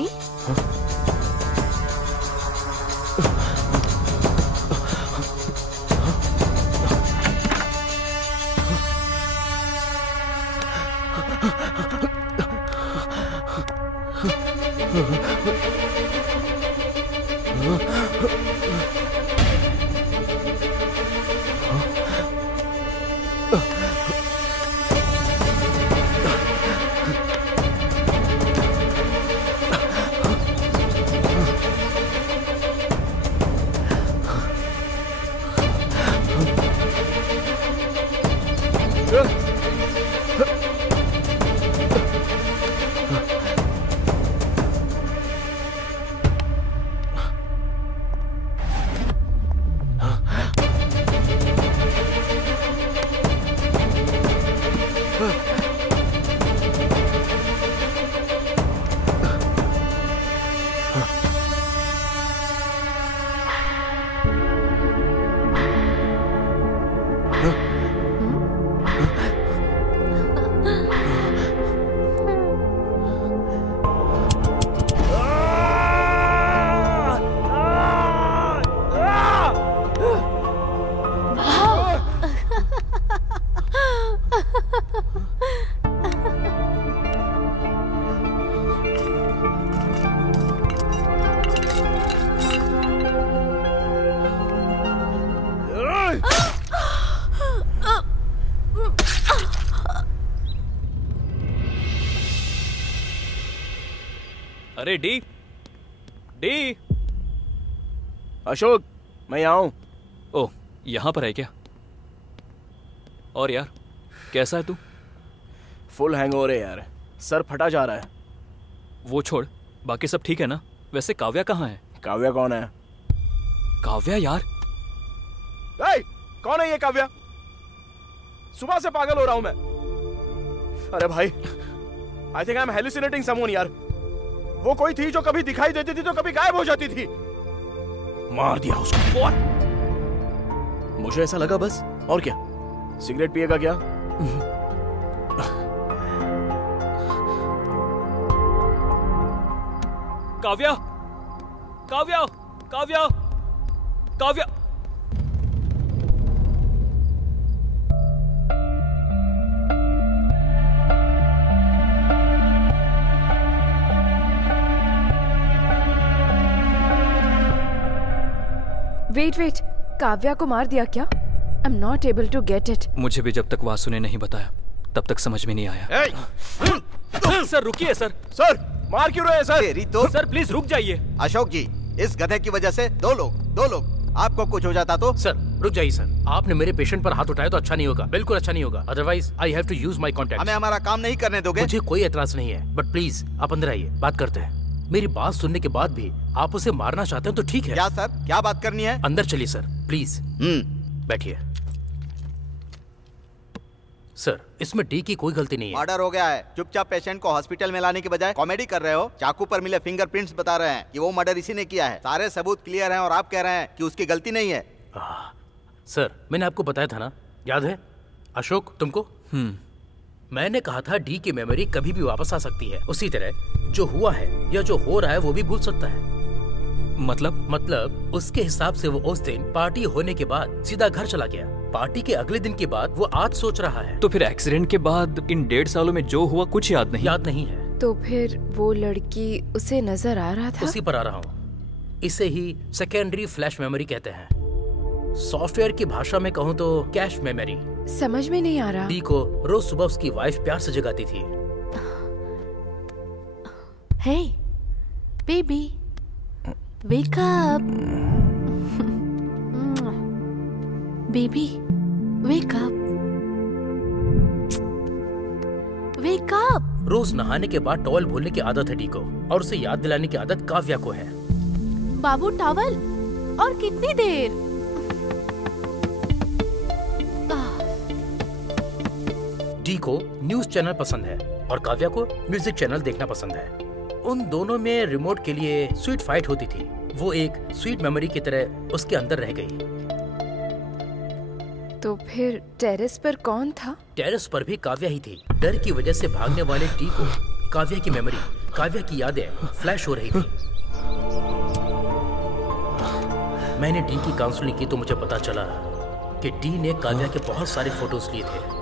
अरे डी डी। अशोक, मैं यहाँ हूँ। ओह, यहाँ पर है क्या? और यार कैसा है तू? फुल हैंगओवर है यार, सर फटा जा रहा है। वो छोड़, बाकी सब ठीक है ना? वैसे काव्या कहाँ है? काव्या कौन है? काव्या यार। ए, कौन है ये काव्या? सुबह से पागल हो रहा हूं मैं। अरे भाई, I think I am hallucinating someone यार। वो कोई थी जो कभी दिखाई देती थी तो कभी गायब हो जाती थी। मार दिया उसको। What? मुझे ऐसा लगा बस, और क्या? सिगरेट पिएगा क्या? काव्या, काव्या, काव्या, काव्या। वेट, काव्या को मार दिया क्या? I am not able to get it. मुझे भी जब तक वासु ने नहीं बताया तब तक समझ में नहीं आया। सर रुकिए सर। सर मार क्यों रहे हैं सर? तेरी तो। सर प्लीज रुक जाइए। अशोक जी, इस गधे की वजह से दो लोग आपको कुछ हो जाता तो? सर रुक जाइए सर, आपने मेरे पेशेंट पर हाथ उठाया तो अच्छा नहीं होगा, बिल्कुल अच्छा नहीं होगा। Otherwise I have to use my contact. हमें हमारा काम नहीं करने दोगे? मुझे कोई एतराज नहीं है, बट प्लीज आप अंदर आइए, बात करते हैं। मेरी बात सुनने के बाद भी आप उसे मारना चाहते हैं तो ठीक है। क्या सर, क्या बात करनी है? अंदर चलिए सर प्लीज। बैठिए। सर इसमें डी की कोई गलती नहीं है। मर्डर हो गया है। चुपचाप पेशेंट को हॉस्पिटल में लाने के बजाय कॉमेडी कर रहे हो। चाकू पर मिले फिंगरप्रिंट्स बता रहे हैं कि वो मर्डर इसी ने किया है। सारे सबूत क्लियर हैं और आप कह रहे हैं कि उसकी गलती नहीं है। सर मैंने आपको बताया था ना, याद है अशोक तुमको? मैंने कहा था डी की मेमोरी कभी भी वापस आ सकती है। उसी तरह जो हुआ है या जो हो रहा है वो भी भूल सकता है। मतलब उसके हिसाब से वो उस दिन पार्टी होने के बाद सीधा घर चला गया। पार्टी के अगले दिन के बाद वो आज सोच रहा है। तो फिर एक्सीडेंट के बाद इन 1.5 सालों में जो हुआ कुछ याद नहीं है। तो फिर वो लड़की उसे नजर आ रहा था? उसी पर आ रहा हूँ। इसे ही सेकेंडरी फ्लैश मेमोरी कहते हैं। सॉफ्टवेयर की भाषा में कहूँ तो कैश मेमोरी। समझ में नहीं आ रहा। डी को रोज सुबह उसकी वाइफ प्यार से जगाती थी। Hey baby, wake up. Baby, wake up. Wake up. रोज नहाने के बाद टॉवल भूलने की आदत है डी को, और उसे याद दिलाने की आदत काव्या को है। बाबू टॉवल, और कितनी देर? डी को न्यूज चैनल पसंद है और काव्या को म्यूजिक चैनल देखना पसंद है। उन दोनों में रिमोट के लिए स्वीट फाइट होती थी। वो एक स्वीट मेमोरी की तरह उसके अंदर रह गई। तो फिर टेरेस पर कौन था? टेरेस पर भी काव्या ही थी। डर की वजह से भागने वाले डी को काव्या की मेमोरी, काव्या की यादें फ्लैश हो रही थी। मैंने डी की काउंसलिंग की तो मुझे पता चला कि डी ने काव्या के बहुत सारे फोटोज लिए थे।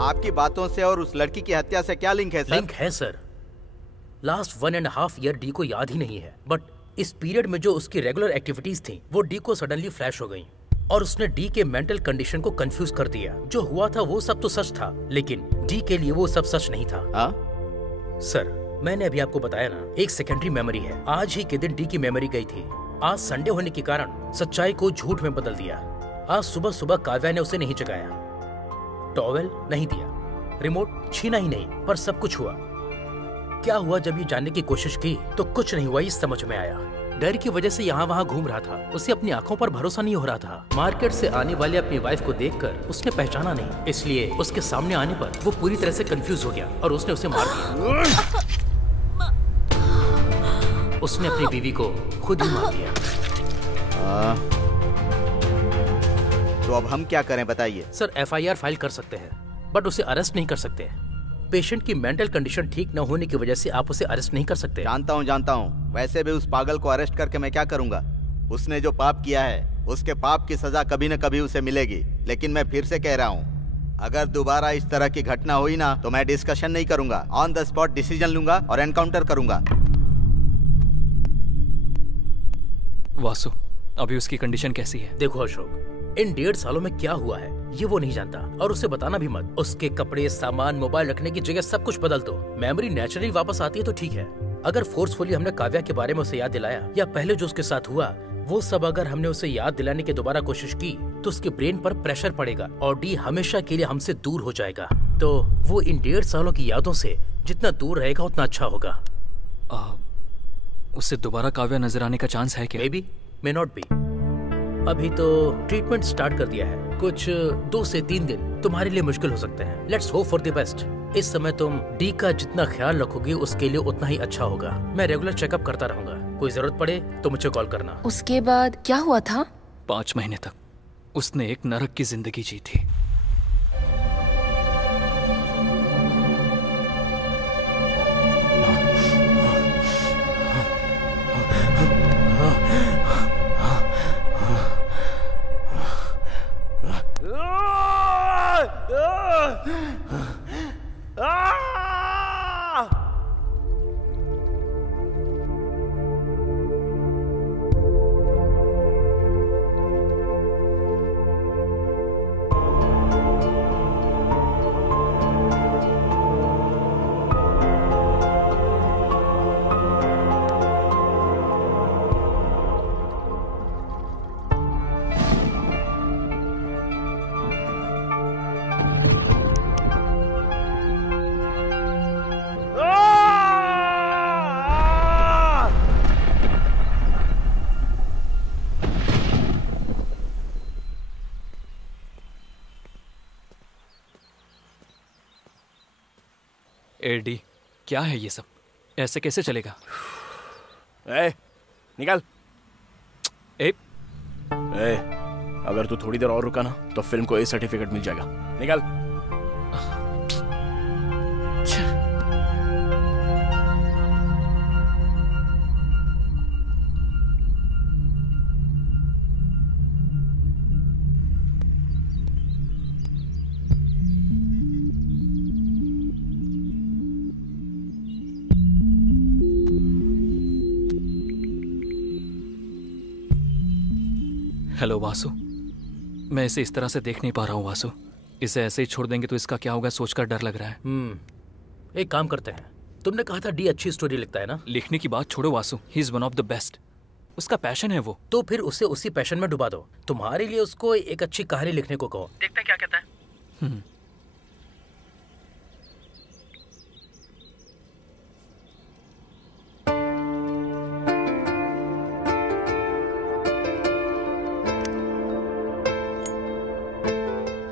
आपकी बातों से और उस लड़की की हत्या से क्या लिंक है सर? लिंक है सर। लास्ट 1.5 ईयर डी को याद ही नहीं है, बट इस पीरियड में जो उसकी रेगुलर एक्टिविटीज थी वो डी को सडनली फ्लैश हो गई और उसने डी के मेंटल कंडीशन को कंफ्यूज कर दिया। जो हुआ था वो सब तो सच था, लेकिन डी के लिए वो सब सच नहीं था। सर मैंने अभी आपको बताया ना, एक सेकेंडरी मेमोरी है। आज ही के दिन डी की मेमोरी गई थी। आज संडे होने के कारण सच्चाई को झूठ में बदल दिया। आज सुबह सुबह काव्या ने उसे नहीं जगाया, टॉवेल नहीं दिया, रिमोट छीना ही नहीं, पर सब कुछ हुआ। क्या हुआ जब ये जानने की कोशिश की तो कुछ नहीं हुआ, ये समझ में आया। डर की वजह से यहाँ वहाँ घूम रहा था। उसे अपनी आंखों पर भरोसा नहीं हो रहा था। मार्केट से आने वाली अपनी वाइफ को देखकर उसने पहचाना नहीं, इसलिए उसके सामने आने पर वो पूरी तरह से कंफ्यूज हो गया और उसने उसे मार दिया। उसने अपनी बीवी को खुद ही मार दिया। तो अब हम क्या करें बताइए? सर FIR फाइल कर सकते हैं, बट उसे अरेस्ट नहीं कर सकते। पेशेंट की मेंटल कंडीशन ठीक न होने की वजह से आप उसे अरेस्ट नहीं कर सकते। जानता हूँ। वैसे भी उस पागल को अरेस्ट करके मैं क्या करूँगा? उसने जो पाप किया है उसके पाप की सजा कभी न कभी उसे मिलेगी। लेकिन मैं फिर से कह रहा हूँ, अगर दोबारा इस तरह की घटना हुई ना तो मैं डिस्कशन नहीं करूंगा, ऑन द स्पॉट डिसीजन लूंगा और एनकाउंटर करूंगा। वासु, अभी उसकी कंडीशन कैसी है? देखो अशोक, इन 1.5 सालों में क्या हुआ है ये वो नहीं जानता, और उसे बताना भी मत। उसके कपड़े, सामान, मोबाइल रखने की जगह सब कुछ बदल दो। मेमोरी नेचुरली वापस आती है तो ठीक है, अगर फोर्सफुली हमने काव्या के बारे में उसे याद दिलाया या पहले जो उसके साथ हुआ वो सब अगर हमने उसे याद दिलाने की दोबारा कोशिश की तो उसके ब्रेन पर प्रेशर पड़ेगा और डी हमेशा के लिए हमसे दूर हो जाएगा। तो वो इन 1.5 सालों की यादों से जितना दूर रहेगा उतना अच्छा होगा। उससे दोबारा काव्या नजर आने का चांस है क्या? May be, may not be. अभी तो ट्रीटमेंट स्टार्ट कर दिया है, कुछ 2 से 3 दिन तुम्हारे लिए मुश्किल हो सकते हैं। Let's hope for the best. इस समय तुम डी का जितना ख्याल रखोगे उसके लिए उतना ही अच्छा होगा। मैं रेगुलर चेकअप करता रहूंगा, कोई जरूरत पड़े तो मुझे कॉल करना। उसके बाद क्या हुआ था? 5 महीने तक उसने एक नरक की जिंदगी जी थी। एडी, क्या है ये सब? ऐसे कैसे चलेगा? निकल। ए, अगर तू थोड़ी देर और रुका ना तो फिल्म को ए सर्टिफिकेट मिल जाएगा। निकल। हेलो वासु, मैं इसे इस तरह से देख नहीं पा रहा हूँ वासु। इसे ऐसे ही छोड़ देंगे तो इसका क्या होगा सोचकर डर लग रहा है। एक काम करते हैं, तुमने कहा था डी अच्छी स्टोरी लिखता है ना? लिखने की बात छोड़ो Vasu, he is one of the best. उसका पैशन है वो। तो फिर उसे उसी पैशन में डुबा दो। तुम्हारे लिए उसको एक अच्छी कहानी लिखने को कहो, देखते हैं क्या कहता है।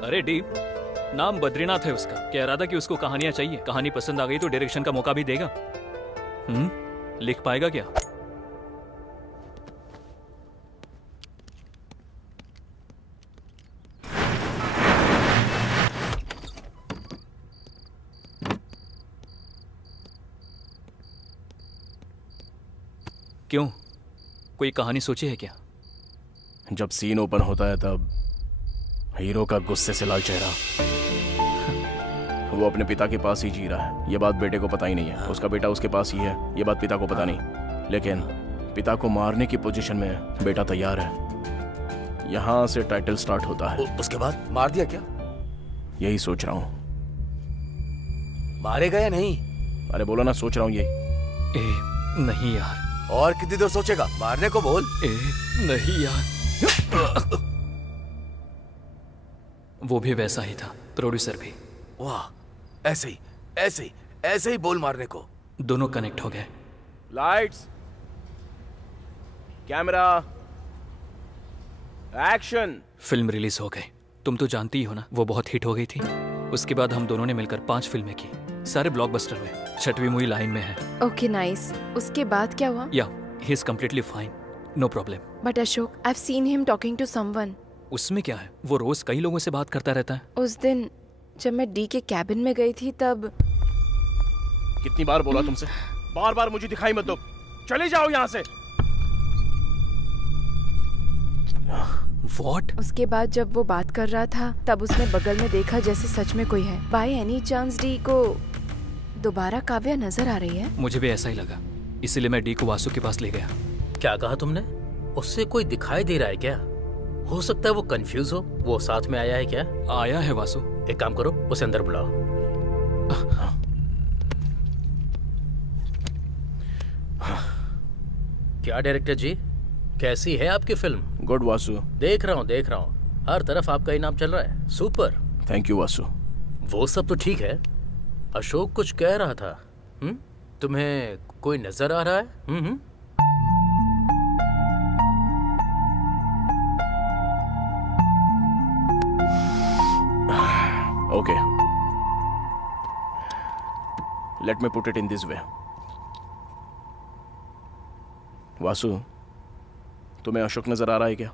अरे डी, नाम बद्रीनाथ है उसका। कह रहा था कि उसको कहानियां चाहिए। कहानी पसंद आ गई तो डायरेक्शन का मौका भी देगा। लिख पाएगा क्या? क्यों, कोई कहानी सोची है क्या? जब सीन ओपन होता है तब हीरो का गुस्से से लाल चेहरा, वो अपने पिता के पास ही जी रहा है। ये बात बेटे को पता ही नहीं है। उसका बेटा उसके पास ही है, ये बात पिता को पता नहीं। लेकिन पिता को मारने की पोजीशन में बेटा तैयार है। यहाँ से टाइटल स्टार्ट होता है। उसके बाद मार दिया क्या? यही सोच रहा हूँ। मारेगा या नहीं? अरे बोलो ना, सोच रहा हूँ। ये नहीं यार। और कितनी देर सोचेगा? मारने को बोल। नहीं यार। वो भी वैसा ही था, प्रोड्यूसर भी। वाह, ऐसे ही ऐसे ही ऐसे ही बोल मारने को। दोनों कनेक्ट हो गए। Lights, camera, action. Film release हो गई। तुम तो जानती ही हो ना, वो बहुत हिट हो गई थी। उसके बाद हम दोनों ने मिलकर 5 फिल्में की, सारे ब्लॉकबस्टर हुए। 6वीं मूवी लाइन में है। Okay nice. उसके बाद क्या हुआ? Yeah he is completely fine, no problem. But Ashok, I have seen him talking to someone. उसमें क्या है, वो रोज कई लोगों से बात करता रहता है। उस दिन जब मैं डी के कैबिन में गई थी तब। कितनी बार बोला तुमसे, बार बार मुझे दिखाई मत दो, चले जाओ यहाँ से। What? उसके बाद जब वो बात कर रहा था तब उसने बगल में देखा जैसे सच में कोई है। बाय एनी चांस डी को दोबारा काव्या नजर आ रही है? मुझे भी ऐसा ही लगा, इसीलिए मैं डी को वासु के पास ले गया। क्या कहा तुमने? उससे कोई दिखाई दे रहा है क्या? हो सकता है वो कंफ्यूज हो। वो साथ में आया है क्या? आया है वासु। एक काम करो, उसे अंदर बुलाओ। क्या डायरेक्टर जी, कैसी है आपकी फिल्म? गुड वासु। देख रहा हूँ हर तरफ आपका इनाम चल रहा है। सुपर। Thank you Vasu. वो सब तो ठीक है, अशोक कुछ कह रहा था। तुम्हें कोई नजर आ रहा है? Okay, let me put it in this way. Vasu, तुम्हें अशोक नजर आ रहा है क्या?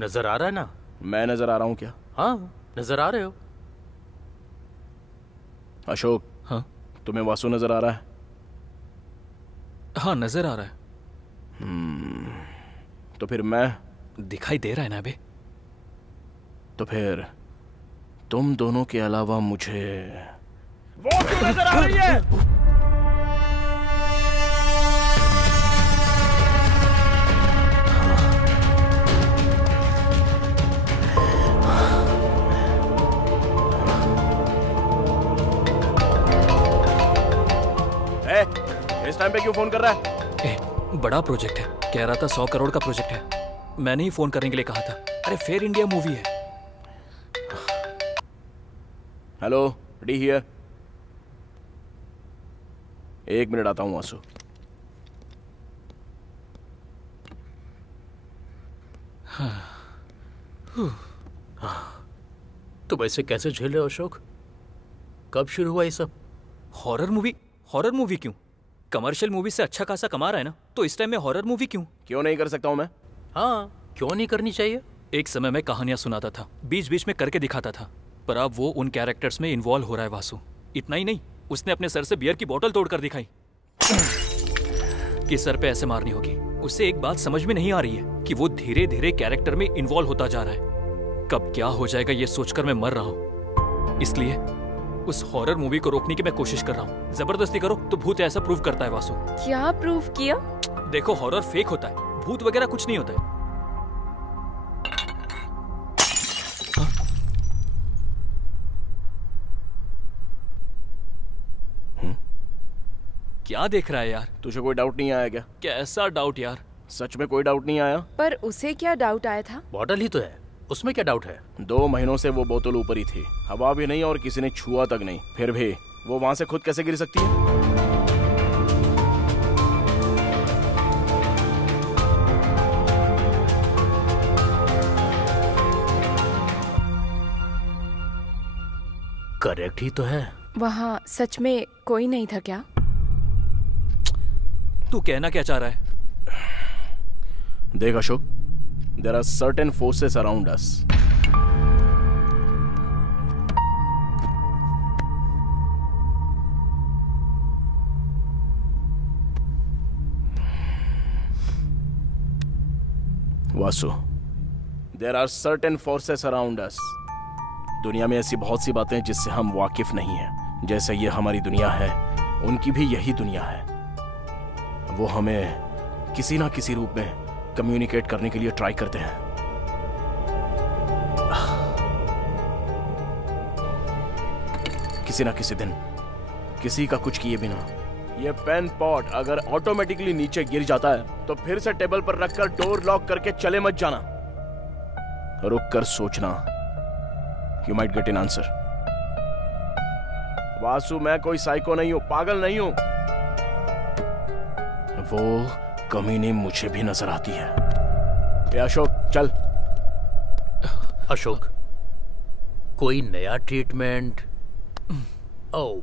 नजर आ रहा है ना। मैं नजर आ रहा हूं क्या? हाँ, नजर आ रहे हो। अशोक, हाँ तुम्हें वासु नजर आ रहा है? हाँ नजर आ रहा है। तो फिर मैं दिखाई दे रहा है ना अबे? तो फिर तुम दोनों के अलावा मुझे वो क्यों नजर आ रही है? इस टाइम पे क्यों फोन कर रहा है? बड़ा प्रोजेक्ट है, कह रहा था 100 करोड़ का प्रोजेक्ट है। मैंने ही फोन करने के लिए कहा था। अरे फेयर इंडिया मूवी है। Hello, D here. 1 मिनट आता हूं वासु। तुम ऐसे कैसे झेल रहे हो अशोक? कब शुरू हुआ ये सब? Horror movie? हॉरर मूवी क्यों? कमर्शियल मूवी से अच्छा खासा कमा रहा है ना, तो इस टाइम में हॉरर मूवी क्यों? क्यों नहीं कर सकता हूं मैं? हाँ, क्यों नहीं करनी चाहिए? एक समय में कहानियां सुनाता था, बीच बीच में करके दिखाता था, पर अब वो उन कैरेक्टर्स में इन्वॉल्व हो रहा है वासु। इतना ही नहीं, उसने अपने सर से बियर की बोतल तोड़कर दिखाई कि सर पे ऐसे मारनी होगी। उससे एक बात समझ में नहीं आ रही है कि वो धीरे धीरे कैरेक्टर में इन्वॉल्व होता जा रहा है। कब क्या हो जाएगा ये सोचकर मैं मर रहा हूँ। इसलिए उस हॉरर मूवी को रोकने की मैं कोशिश कर रहा हूँ। जबरदस्ती करो तो भूत ऐसा प्रूव करता है वासु। क्या प्रूव किया? देखो, हॉरर फेक होता है, भूत वगैरह कुछ नहीं होता है। क्या देख रहा है यार? तुझे कोई डाउट नहीं आया क्या? कैसा डाउट यार? सच में कोई डाउट नहीं आया? पर उसे क्या डाउट आया था? बॉटल ही तो है, उसमें क्या डाउट है? 2 महीनों से वो बोतल ऊपर ही थी, हवा भी नहीं और किसी ने छुआ तक नहीं। फिर भी वो वहां से खुद कैसे गिर सकती है? करेक्ट ही तो है। वहाँ सच में कोई नहीं था क्या? तू कहना क्या चाह रहा है? देख Ashok, there are certain forces around us. Vasu, there are certain forces around us. दुनिया में ऐसी बहुत सी बातें जिससे हम वाकिफ नहीं हैं। जैसे ये हमारी दुनिया है, उनकी भी यही दुनिया है। वो हमें किसी ना किसी रूप में कम्युनिकेट करने के लिए ट्राई करते हैं। किसी ना किसी दिन, किसी का कुछ किए बिना ये पेन पॉट अगर ऑटोमेटिकली नीचे गिर जाता है तो फिर से टेबल पर रखकर डोर लॉक करके चले मत जाना। रुक कर सोचना, you might get an answer. Vasu, मैं कोई साइको नहीं हूं, पागल नहीं हूं। वो कमीनी मुझे भी नजर आती है। ए अशोक, चल। अशोक, कोई नया ट्रीटमेंट? ओह,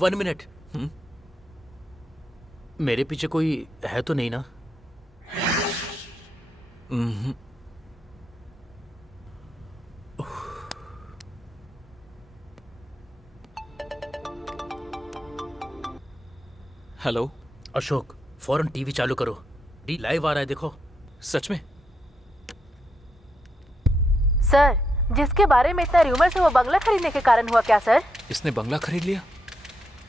1 मिनट। मेरे पीछे कोई है तो नहीं ना? हेलो अशोक, फौरन टीवी चालू करो, डी लाइव आ रहा है, देखो। सच में? सर, जिसके बारे में इतना र्यूमर्स है वो बंगला खरीदने के कारण हुआ क्या सर? इसने बंगला खरीद लिया?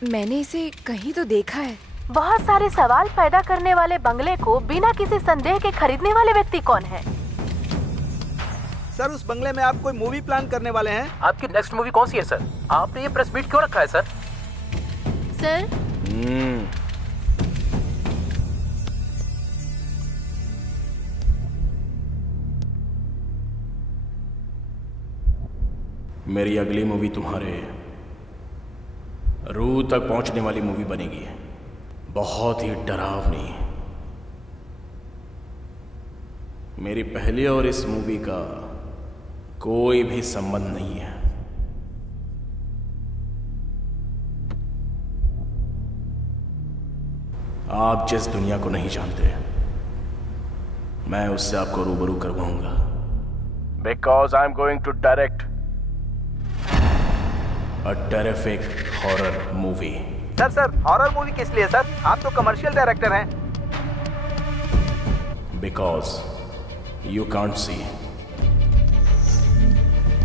मैंने इसे कहीं तो देखा है। बहुत सारे सवाल पैदा करने वाले बंगले को बिना किसी संदेह के खरीदने वाले व्यक्ति कौन है? सर, उस बंगले में आप कोई मूवी प्लान करने वाले हैं? आपकी नेक्स्ट मूवी कौन सी है सर? आपने ये प्रेस मीट क्यों रखा है सर? सर, मेरी अगली मूवी तुम्हारे रूह तक पहुंचने वाली मूवी बनेगी। बहुत ही डरावनी। मेरी पहली और इस मूवी का कोई भी संबंध नहीं है। आप जिस दुनिया को नहीं जानते, मैं उससे आपको रूबरू करवाऊंगा। Because I am going to direct A terrific horror movie. Sir, horror movie किस लिए सर? आप तो कमर्शियल डायरेक्टर हैं। Because you can't see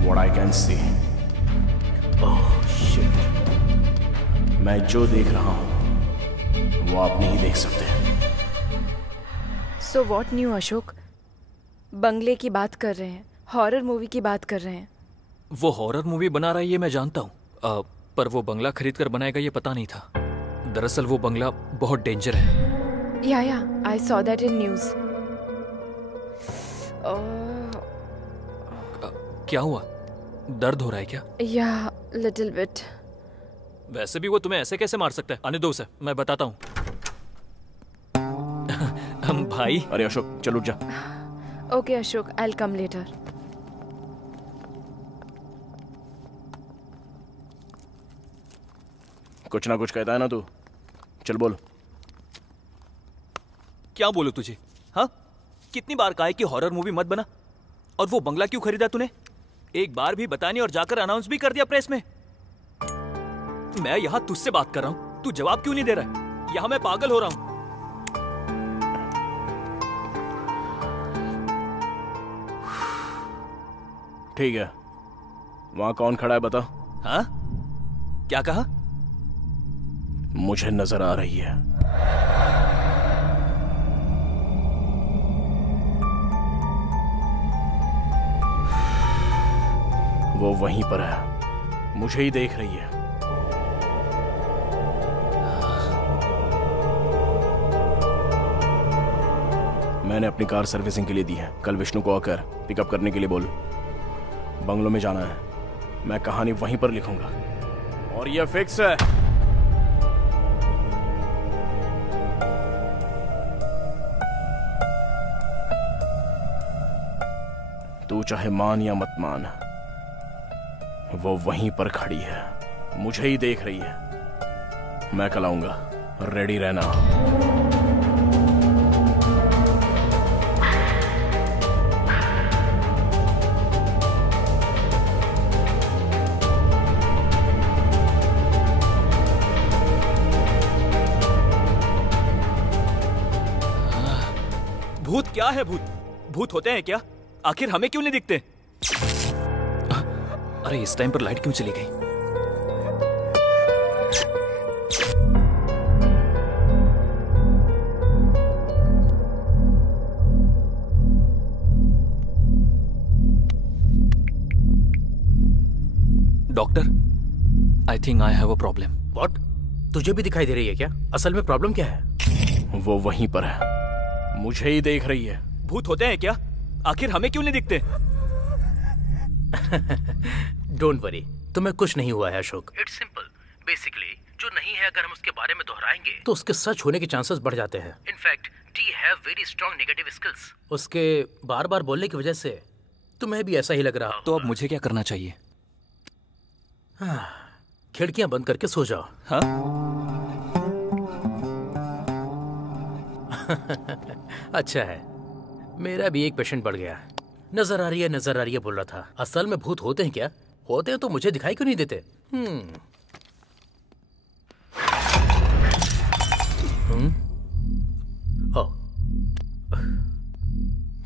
what I can see. Oh shit. मैं जो देख रहा हूं वो आप नहीं देख सकते। So what new Ashok? बंगले की बात कर रहे हैं, हॉरर मूवी की बात कर रहे हैं। वो हॉरर मूवी बना रहा है ये मैं जानता हूँ, पर वो बंगला खरीद कर बनाएगा ये पता नहीं था। दरअसल वो बंगला बहुत डेंजर है। या I saw that in news. क्या हुआ? दर्द हो रहा है क्या? या लिटिल बिट। वैसे भी वो तुम्हें ऐसे कैसे मार सकता है? आने दो उसे, मैं बताता हूँ। भाई। अरे अशोक, चल उठ जा। Okay Ashok, I will come later. कुछ ना कुछ कहता है ना तू, चल बोल। क्या बोलूं तुझे? हाँ, कितनी बार कहा है कि हॉरर मूवी मत बना, और वो बंगला क्यों खरीदा तूने? एक बार भी बताने और जाकर अनाउंस भी कर दिया प्रेस में। मैं यहाँ तुझसे बात कर रहा हूँ, तू जवाब क्यों नहीं दे रहा है? यहाँ मैं पागल हो रहा हूँ। ठीक है, वहां कौन खड़ा है बता। हाँ, क्या कहा? मुझे नजर आ रही है। वो वहीं पर है, मुझे ही देख रही है। मैंने अपनी कार सर्विसिंग के लिए दी है। कल विष्णु को आकर पिकअप करने के लिए बोल। बंगलों में जाना है, मैं कहानी वहीं पर लिखूंगा और यह फिक्स है। तू चाहे मान या मत मान, वो वहीं पर खड़ी है, मुझे ही देख रही है। मैं कल आऊंगा, रेडी रहना। भूत क्या है? भूत होते हैं क्या? आखिर हमें क्यों नहीं दिखते? अरे इस टाइम पर लाइट क्यों चली गई? Doctor, I think I have a problem. What? तुझे भी दिखाई दे रही है क्या? असल में प्रॉब्लम क्या है? वो वहीं पर है, मुझे ही देख रही है। भूत होते हैं क्या? आखिर हमें क्यों नहीं दिखते? डोंट वरी, तुम्हें कुछ नहीं हुआ है अशोक। It's simple. बेसिकली जो नहीं है, अगर हम उसके बारे में दोहराएंगे तो उसके सच होने के चांसेस बढ़ जाते हैं। In fact D have very strong negative skills. उसके बार बार बोलने की वजह से तुम्हें भी ऐसा ही लग रहा। तो अब मुझे क्या करना चाहिए? खिड़कियां बंद करके सो जाओ। हाँ? अच्छा है, मेरा भी एक पेशेंट बढ़ गया। नजर आ रही है बोल रहा था। असल में भूत होते हैं क्या? होते हैं तो मुझे दिखाई क्यों नहीं देते?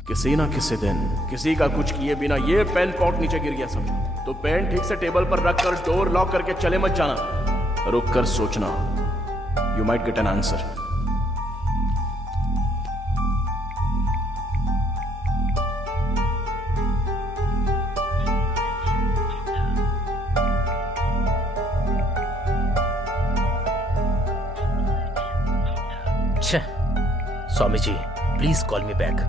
किसी ना किसी दिन किसी का कुछ किए बिना ये पेन पॉट नीचे गिर गया समझो, तो पेन ठीक से टेबल पर रखकर डोर लॉक करके चले मत जाना। रुक कर सोचना, you might get an answer. Swami ji, please call me back.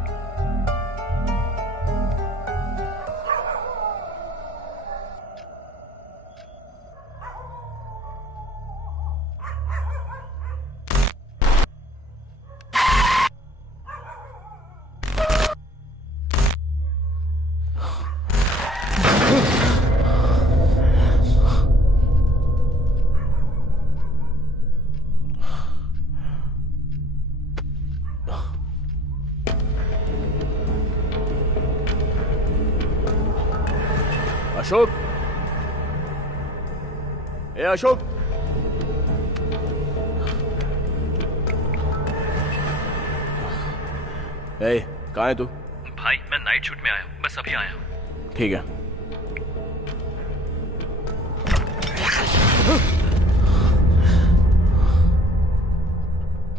Ashok, ए अशोक, ए कहाँ है तू? भाई मैं नाइट शूट में आया हूँ, बस अभी आया हूँ। ठीक है।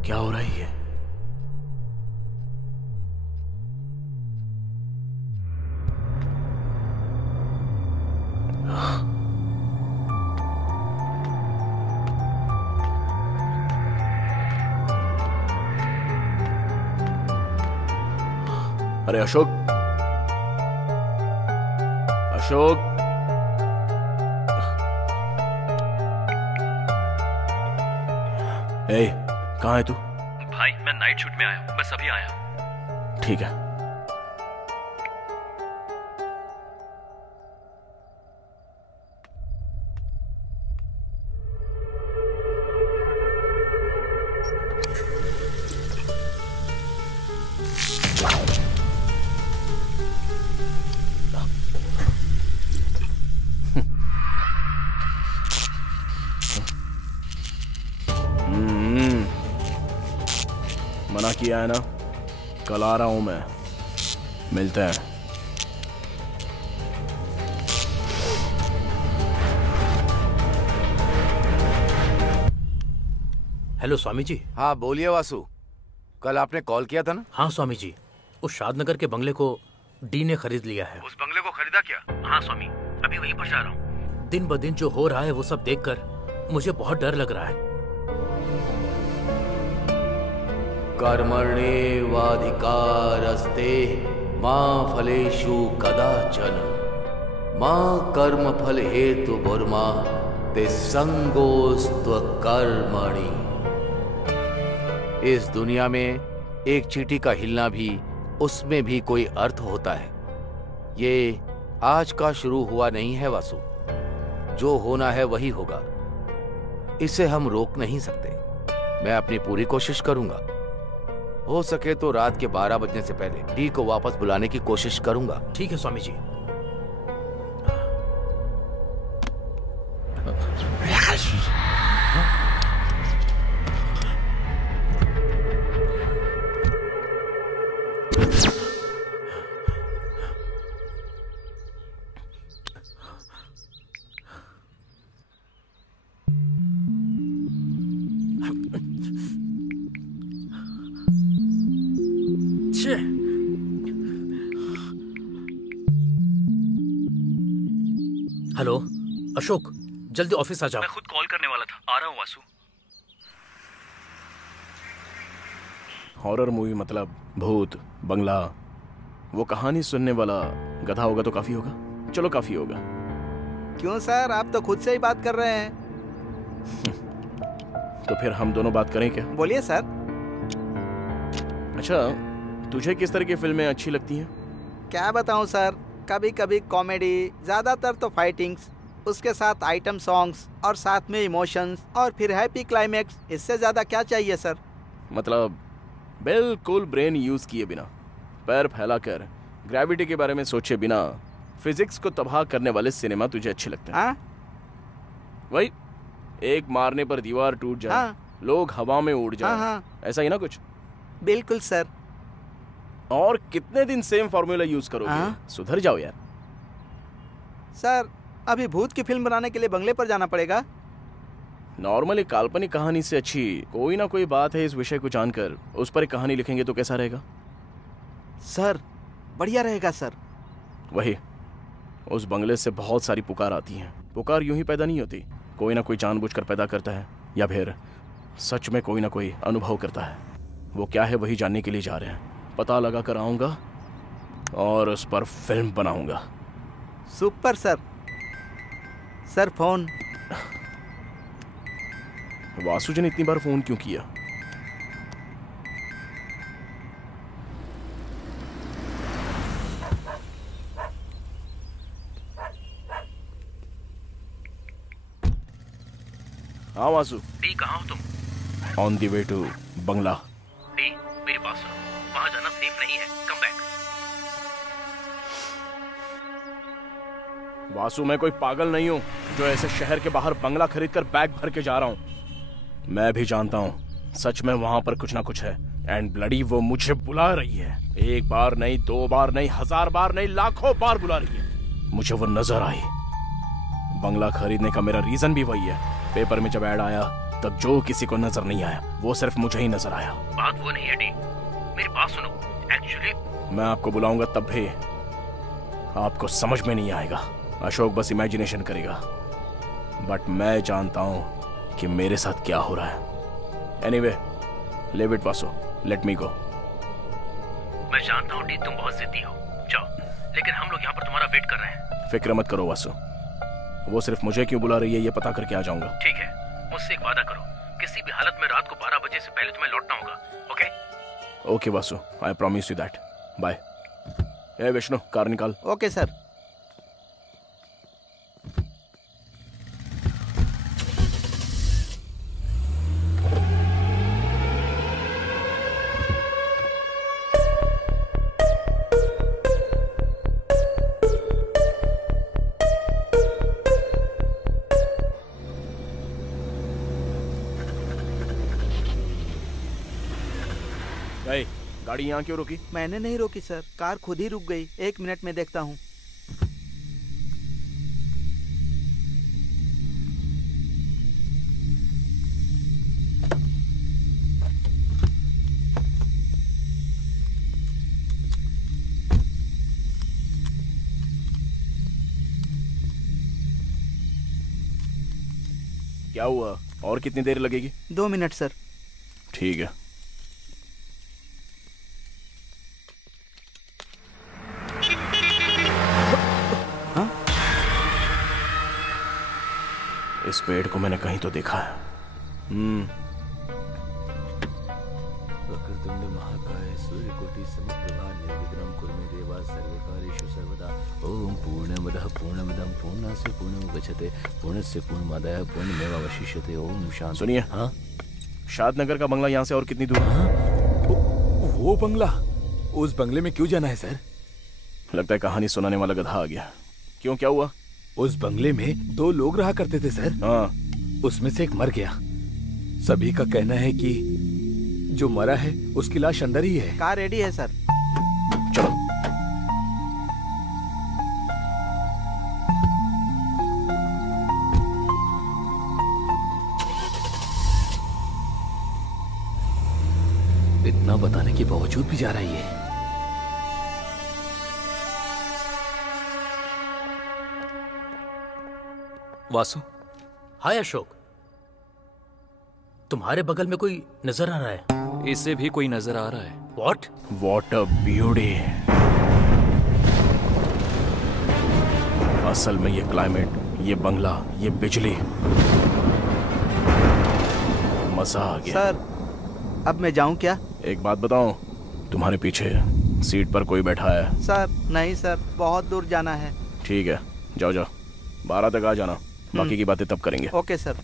क्या हो रहा है ये? अरे अशोक, अशोक, ए कहाँ है तू? भाई मैं नाइट शूट में आया हूँ, बस अभी आया हूँ। ठीक है। मना किया है ना, कल आ रहा हूं मैं, मिलते हैं। हेलो स्वामी जी। हाँ बोलिए वासु, कल आपने कॉल किया था ना? हाँ स्वामी जी, उस शादनगर के बंगले को डी ने खरीद लिया है। उस बंगले को खरीदा क्या? हाँ स्वामी, अभी वहीं पर जा रहा हूँ। दिन ब दिन जो हो रहा है वो सब देखकर मुझे बहुत डर लग रहा है। कर्मण्येवाधिकारस्ते मा फलेषु कदाचन मा कर्म फल हेतु बुर्मा ते संगोस्त्व कर्मणि। इस दुनिया में एक चींटी का हिलना भी, उसमें भी कोई अर्थ होता है। ये आज का शुरू हुआ नहीं है वासु, जो होना है वही होगा, इसे हम रोक नहीं सकते। मैं अपनी पूरी कोशिश करूंगा, हो सके तो रात के 12 बजने से पहले डी को वापस बुलाने की कोशिश करूंगा। ठीक है स्वामी जी। हेलो अशोक, जल्दी ऑफिस आ जाओ। मैं खुद कॉल करने वाला था, आ रहा हूँ वासु। हॉरर मूवी मतलब भूत, बंगला, वो कहानी सुनने वाला गधा होगा तो काफी होगा। चलो काफी होगा। क्यों सर, आप तो खुद से ही बात कर रहे हैं। तो फिर हम दोनों बात करें क्या? बोलिए सर। अच्छा, तुझे किस तरह की फिल्में अच्छी लगती हैं? क्या बताऊं सर, कभी कभी कॉमेडी, ज्यादातर तो फाइटिंग्स, उसके साथ आइटम सॉन्ग्स और साथ में इमोशंस और फिर हैप्पी क्लाइमेक्स। इससे ज्यादा क्या चाहिए सर? मतलब बिल्कुल ब्रेन यूज किए बिना, पैर फैलाकर, ग्रेविटी के बारे में सोचे बिना, फिजिक्स को तबाह करने वाले सिनेमा तुझे अच्छे लगते हैं? वही एक मारने पर दीवार टूट जाए, लोग हवा में उड़ जाए, ऐसा ही ना कुछ? बिल्कुल सर। और कितने दिन सेम फॉर्मूला यूज करोगे? सुधर जाओ यार। सर, अभी भूत की फिल्म बनाने के लिए बंगले पर जाना पड़ेगा। नॉर्मल एक काल्पनिक कहानी से अच्छी कोई ना कोई बात है इस विषय को जानकर उस पर एक कहानी लिखेंगे तो कैसा रहेगा? सर बढ़िया रहेगा सर। वही, उस बंगले से बहुत सारी पुकार आती हैं। पुकार यूं ही पैदा नहीं होती, कोई ना कोई जानबूझकर पैदा करता है या फिर सच में कोई ना कोई अनुभव करता है। वो क्या है वही जानने के लिए जा रहे हैं। पता लगा कर आऊंगा और उस पर फिल्म बनाऊंगा। Super sir. Sir phone. Vasu ji ने इतनी बार फोन क्यों किया? हाँ वासु। डी कहाँ हो तुम? On the way to bungalow. D मेरी बात सुनो, वहां जाना सेफ नहीं है, कम बैक। वासु मैं कोई पागल नहीं हूँ जो ऐसे शहर के बाहर बंगला खरीद कर बैग भर के जा रहा हूँ। मैं भी जानता हूँ सच में वहां पर कुछ ना कुछ है एंड ब्लडी वो मुझे बुला रही है। एक बार नहीं, 2 बार नहीं, 1000 बार नहीं, लाखों बार बुला रही है। मुझे वो नजर आई। बंगला खरीदने का मेरा रीजन भी वही है। पेपर में जब ऐड आया तब जो किसी को नजर नहीं आया वो सिर्फ मुझे ही नजर आया। बात वो नहीं है डी, मेरी बात सुनो। एक्चुअली मैं आपको बुलाऊंगा तब भी आपको समझ में नहीं आएगा। अशोक बस इमेजिनेशन करेगा, बट मैं जानता हूं कि मेरे साथ क्या हो रहा है। Anyway, leave it Vasu, let me go. मैं जानता हूँ डी तुम बहुत जिद्दी हो, जाओ, लेकिन हम लोग यहाँ पर तुम्हारा वेट कर रहे हैं। फिक्र मत करो वासु, वो सिर्फ मुझे क्यों बुला रही है ये पता करके आ जाऊंगा। ठीक है, मुझसे एक वादा करो, किसी भी हालत में रात को 12 बजे से पहले तुम्हें लौटना होगा। Okay? Okay Vasu, I promise you that. Bye. ए विष्णु, कार निकाल। Okay sir. गाड़ी यहाँ क्यों रुकी? मैंने नहीं रोकी सर, कार खुद ही रुक गई। 1 मिनट में देखता हूँ। क्या हुआ? और कितनी देर लगेगी? 2 मिनट सर। ठीक है। इस पेड़ को मैंने कहीं तो देखा है। वक्रतुंड महाकाय सूर्यकोटि समप्रभा निर्विघ्नं कुरु मे देवा सर्वकार्येषु सर्वदा। ओम पूर्णमदः पूर्णमिदं पूर्णास्य पूर्णमुदच्यते पूर्णस्य पूर्णमादाय पूर्णमेवावशिष्यते। ओम शांति। सुनिए। हाँ? शाद नगर का बंगला यहाँ से और कितनी दूर? वो बंगला? उस बंगले में क्यों जाना है सर? लगता है कहानी सुनाने वाला गधा आ गया। क्यों, क्या हुआ? उस बंगले में 2 लोग रहा करते थे सर। हाँ। उसमें से एक मर गया। सभी का कहना है कि जो मरा है उसकी लाश अंदर ही है। कार रेडी है सर। चलो। इतना बताने के बावजूद भी जा रही है। वासु। हाय अशोक, तुम्हारे बगल में कोई नजर आ रहा है? इसे भी कोई नजर आ रहा है। What a beauty। असल में ये क्लाइमेट, ये बंगला, ये बिजली, मजा आ गया। सर अब मैं जाऊं क्या? एक बात बताऊं, तुम्हारे पीछे सीट पर कोई बैठा है। सर नहीं सर, बहुत दूर जाना है। ठीक है, जाओ जाओ, 12 तक आ जाना, बाकी की बातें तब करेंगे। Okay sir.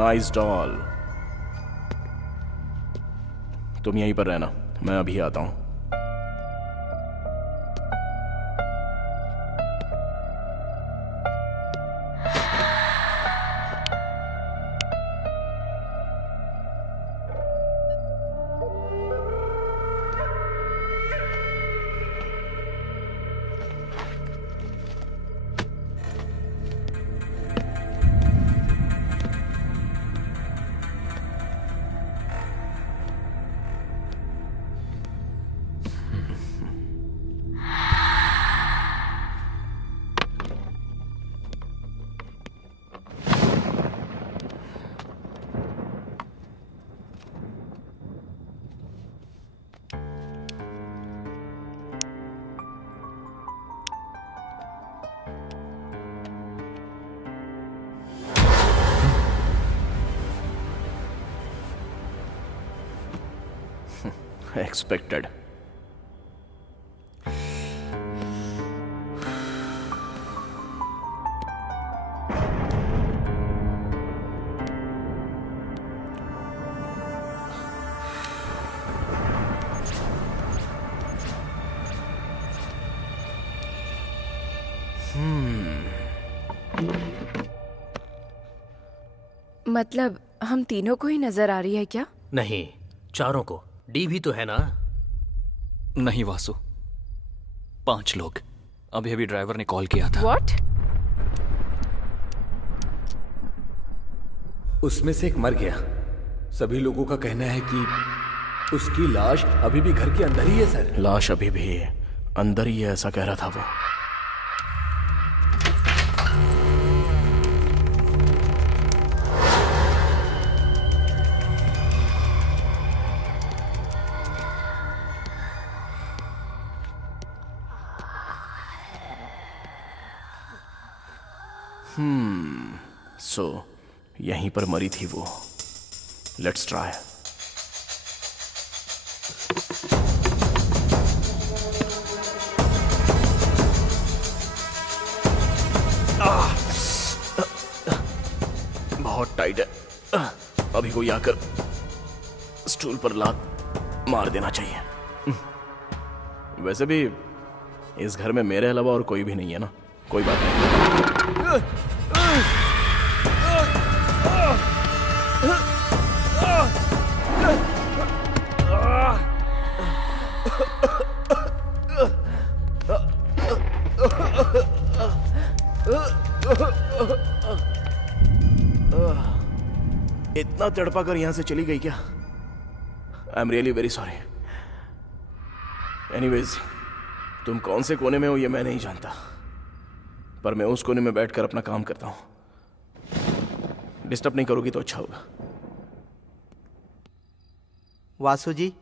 Nice doll. तुम यहीं पर रहना, मैं अभी आता हूं। Expected. मतलब हम तीनों को ही नजर आ रही है क्या? नहीं, चारों को। डी भी तो है ना? नहीं वासु, 5 लोग। अभी अभी ड्राइवर ने कॉल किया था। What? उसमें से एक मर गया। सभी लोगों का कहना है कि उसकी लाश अभी भी घर के अंदर ही है सर। लाश अभी भी अंदर ही है, ऐसा कह रहा था वो। सो यहीं पर मरी थी वो। Let's try. बहुत टाइट है। अभी कोई आकर स्टूल पर लात मार देना चाहिए। वैसे भी इस घर में मेरे अलावा और कोई भी नहीं है ना। कोई बात नहीं। इतना तड़पा कर यहां से चली गई क्या? I am really very sorry. Anyways, तुम कौन से कोने में हो ये मैं नहीं जानता, पर मैं उस कोने में बैठकर अपना काम करता हूं। डिस्टर्ब नहीं करोगी तो अच्छा होगा। वासु जी,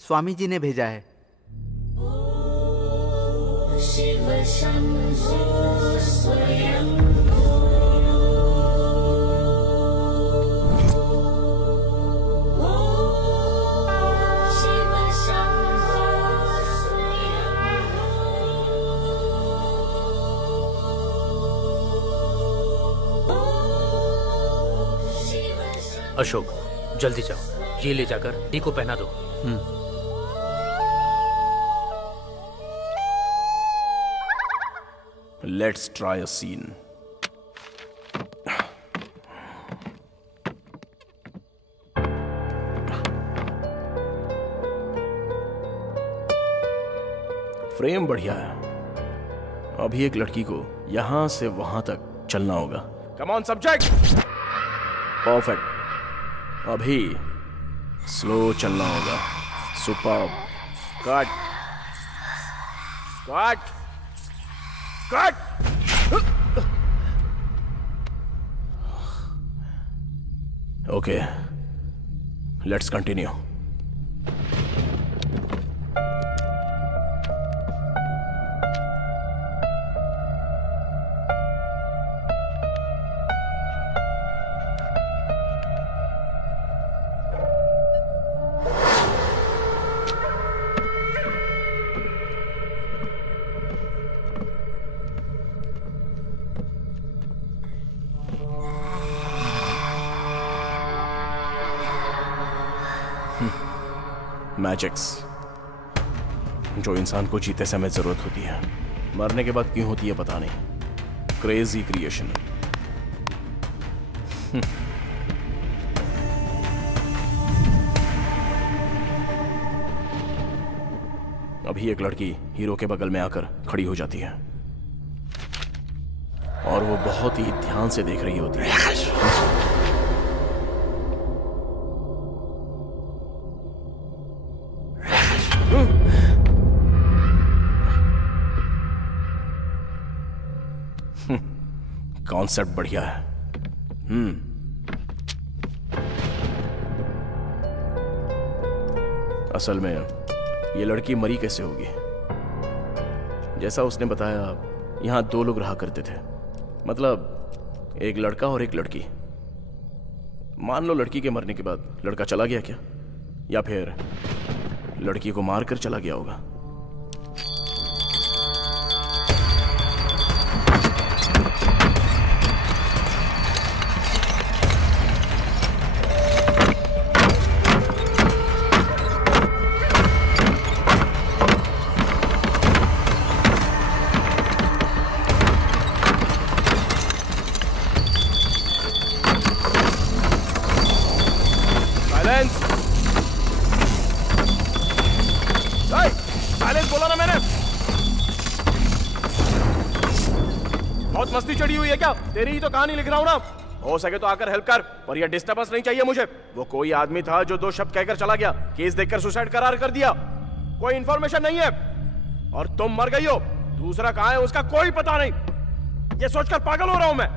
स्वामी जी ने भेजा है। शिव शंभो स्वयं अशोक, जल्दी जाओ, ये ले जाकर डी को पहना दो। Let's try a scene. Frame बढ़िया है। अभी एक लड़की को यहां से वहां तक चलना होगा। Come on subject. परफेक्ट। अभी स्लो चलना होगा। Super. Cut cut cut. Okay, let's continue. Magics जो इंसान को जीते समय जरूरत होती है, मरने के बाद क्यों होती है पता नहीं। Crazy creation. अभी एक लड़की हीरो के बगल में आकर खड़ी हो जाती है और वो बहुत ही ध्यान से देख रही होती है। कॉन्सेप्ट बढ़िया है। असल में ये लड़की मरी कैसे होगी? जैसा उसने बताया, यहां 2 लोग रहा करते थे, मतलब एक लड़का और एक लड़की। मान लो लड़की के मरने के बाद लड़का चला गया क्या, या फिर लड़की को मारकर चला गया होगा। मस्ती चढ़ी हुई है क्या? तेरी ही तो कहानी लिख रहा हूं ना। हो सके तो आकर हेल्प कर, पर यह डिस्टर्बेंस नहीं चाहिए मुझे। वो कोई आदमी था जो 2 शब्द कहकर चला गया, केस देखकर सुसाइड करार कर दिया, कोई इंफॉर्मेशन नहीं है, और तुम मर गई हो। दूसरा कहां है उसका कोई पता नहीं। ये सोचकर पागल हो रहा हूं मैं।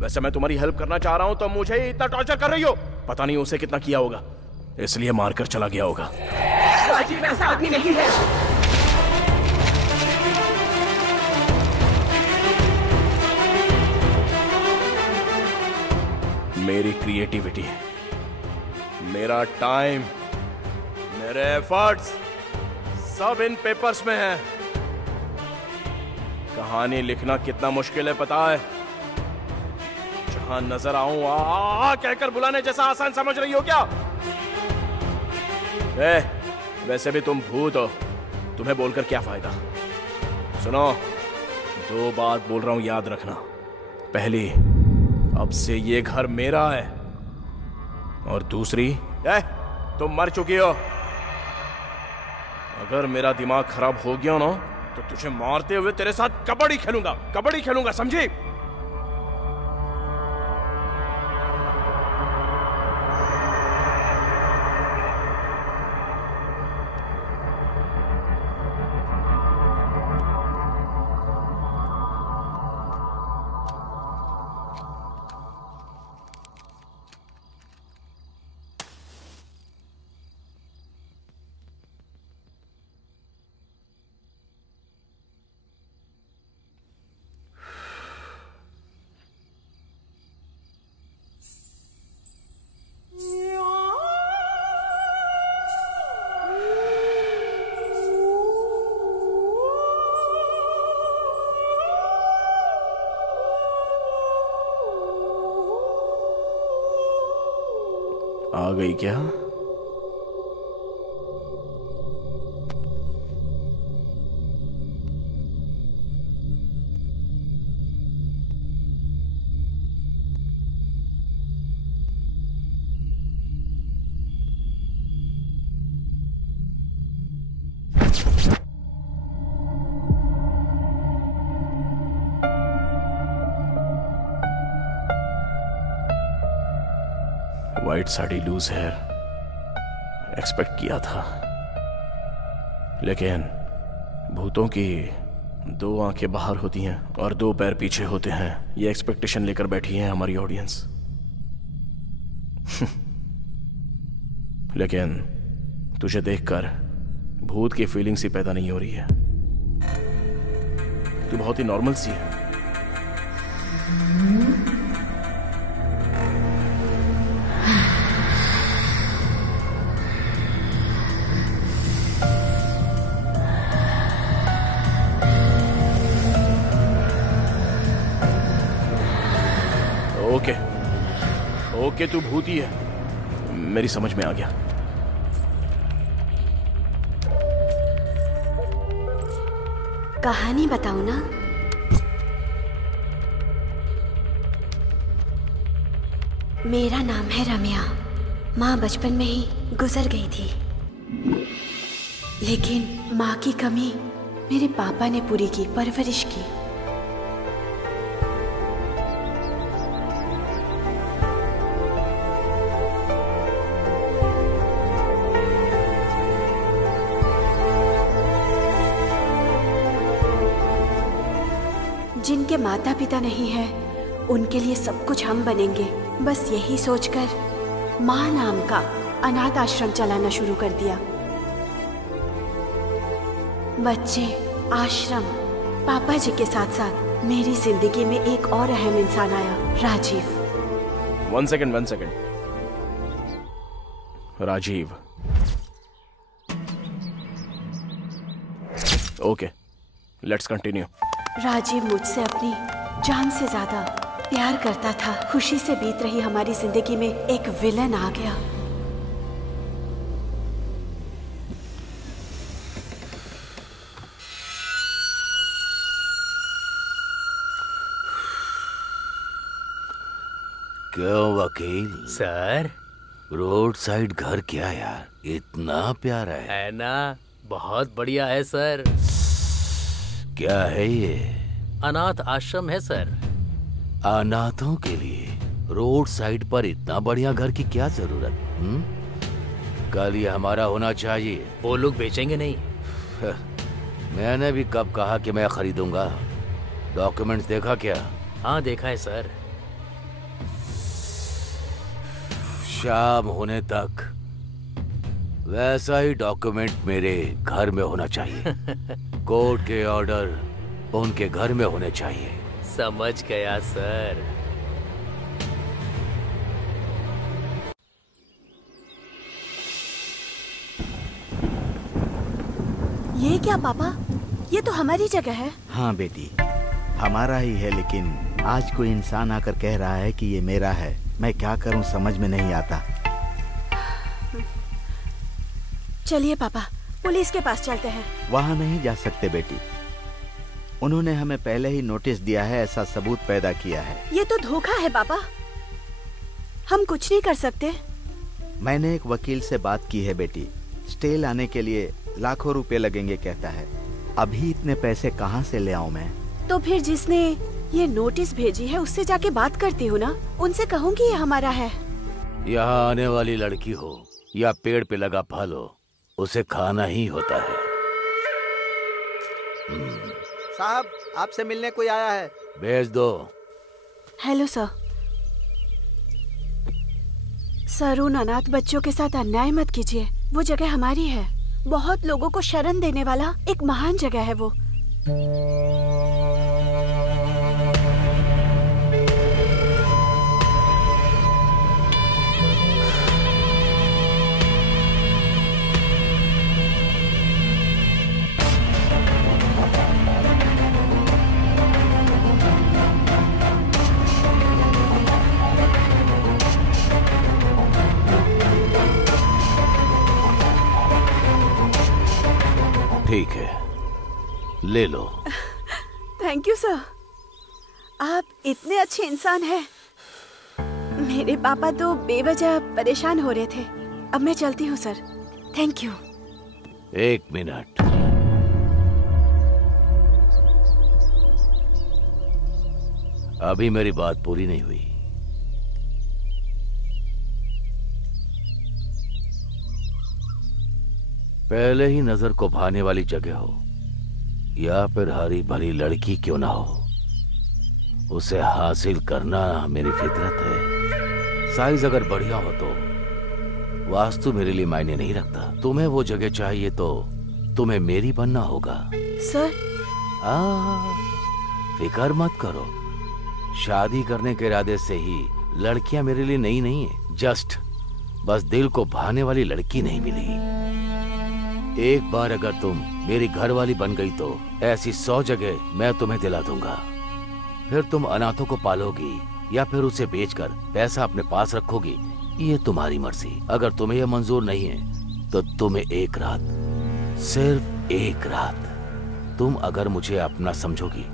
वैसे मैं तुम्हारी हेल्प करना चाह रहा हूं तो मुझे ही इतना टॉर्चर कर रही हो। पता नहीं उसे कितना किया होगा, इसलिए मारकर चला गया होगा। राजीव ऐसा आदमी नहीं है। मेरी क्रिएटिविटी, मेरा टाइम, मेरे एफर्ट्स सब इन पेपर्स में है। कहानी लिखना कितना मुश्किल है पता है? जहां नजर आऊं आ कहकर बुलाने जैसा आसान समझ रही हो क्या? वैसे भी तुम भूत हो, तुम्हें बोलकर क्या फायदा? सुनो, 2 बात बोल रहा हूं, याद रखना। पहली, अब से ये घर मेरा है, और दूसरी, तुम मर चुकी हो। अगर मेरा दिमाग खराब हो गया ना तो तुझे मारते हुए तेरे साथ कबड्डी खेलूंगा, समझी? आ गई क्या? White sari, loose hair, expect किया था, लेकिन भूतों की 2 आंखें बाहर होती हैं और 2 पैर पीछे होते हैं, ये एक्सपेक्टेशन लेकर बैठी है हमारी ऑडियंस। लेकिन तुझे देखकर भूत की फीलिंग सी पैदा नहीं हो रही है। तू बहुत ही नॉर्मल सी है। ओके, तू भूती है, मेरी समझ में आ गया। कहानी बताऊं ना? मेरा नाम है रम्या। माँ बचपन में ही गुजर गई थी, लेकिन माँ की कमी मेरे पापा ने पूरी की, परवरिश की। जिनके माता पिता नहीं है उनके लिए सब कुछ हम बनेंगे, बस यही सोचकर माँ नाम का अनाथ आश्रम चलाना शुरू कर दिया। बच्चे, आश्रम, पापा जी के साथ साथ मेरी जिंदगी में एक और अहम इंसान आया, Rajiv. One second. Rajiv. Okay, let's continue. Rajiv मुझसे अपनी जान से ज्यादा प्यार करता था। खुशी से बीत रही हमारी जिंदगी में एक विलन आ गया। क्यों वकील? सर, रोड साइड घर क्या यार, इतना प्यारा है ना? बहुत बढ़िया है सर। क्या है ये? अनाथ आश्रम है सर। अनाथों के लिए रोड साइड पर इतना बढ़िया घर की क्या जरूरत? कल ये हमारा होना चाहिए। वो लोग बेचेंगे नहीं। मैंने भी कब कहा कि मैं खरीदूंगा? डॉक्यूमेंट्स देखा क्या? हाँ देखा है सर। शाम होने तक वैसा ही डॉक्यूमेंट मेरे घर में होना चाहिए। कोर्ट के ऑर्डर उनके घर में होने चाहिए। समझ गया सर। ये क्या पापा? ये तो हमारी जगह है। हाँ बेटी, हमारा ही है, लेकिन आज कोई इंसान आकर कह रहा है कि ये मेरा है। मैं क्या करूं समझ में नहीं आता। चलिए पापा, पुलिस के पास चलते हैं। वहाँ नहीं जा सकते बेटी, उन्होंने हमें पहले ही नोटिस दिया है, ऐसा सबूत पैदा किया है। ये तो धोखा है पापा, हम कुछ नहीं कर सकते। मैंने एक वकील से बात की है बेटी, स्टे लाने के लिए लाखों रुपए लगेंगे कहता है। अभी इतने पैसे कहाँ से ले आऊं मैं? तो फिर जिसने ये नोटिस भेजी है उससे जाके बात करती हूँ ना, उनसे कहूँगी ये हमारा है। यहाँ आने वाली लड़की हो या पेड़ पे लगा फल हो, उसे खाना ही होता है। साहब, आपसे मिलने कोई आया है। भेज दो। Hello sir. सर, उन अनाथ बच्चों के साथ अन्याय मत कीजिए। वो जगह हमारी है। बहुत लोगों को शरण देने वाला एक महान जगह है वो। ठीक है, ले लो। थैंक यू सर, आप इतने अच्छे इंसान हैं। मेरे पापा तो बेवजह परेशान हो रहे थे। अब मैं चलती हूँ सर। Thank you. एक मिनट। अभी मेरी बात पूरी नहीं हुई। पहले ही नजर को भाने वाली जगह हो या फिर हरी भरी लड़की क्यों ना हो, उसे हासिल करना मेरी फितरत है। साइज अगर बढ़िया हो तो वास्तु मेरे लिए मायने नहीं रखता। तुम्हें वो जगह चाहिए तो तुम्हें मेरी बनना होगा। सर, फिक्र मत करो। शादी करने के इरादे से ही लड़कियां मेरे लिए नई नहीं है। जस्ट बस दिल को भाने वाली लड़की नहीं मिली। एक बार अगर तुम मेरी घरवाली बन गई तो ऐसी 100 जगह मैं तुम्हें दिला दूंगा। फिर तुम अनाथों को पालोगी या फिर उसे बेचकर पैसा अपने पास रखोगी, ये तुम्हारी मर्जी। अगर तुम्हें यह मंजूर नहीं है तो तुम्हें एक रात, सिर्फ एक रात तुम अगर मुझे अपना समझोगी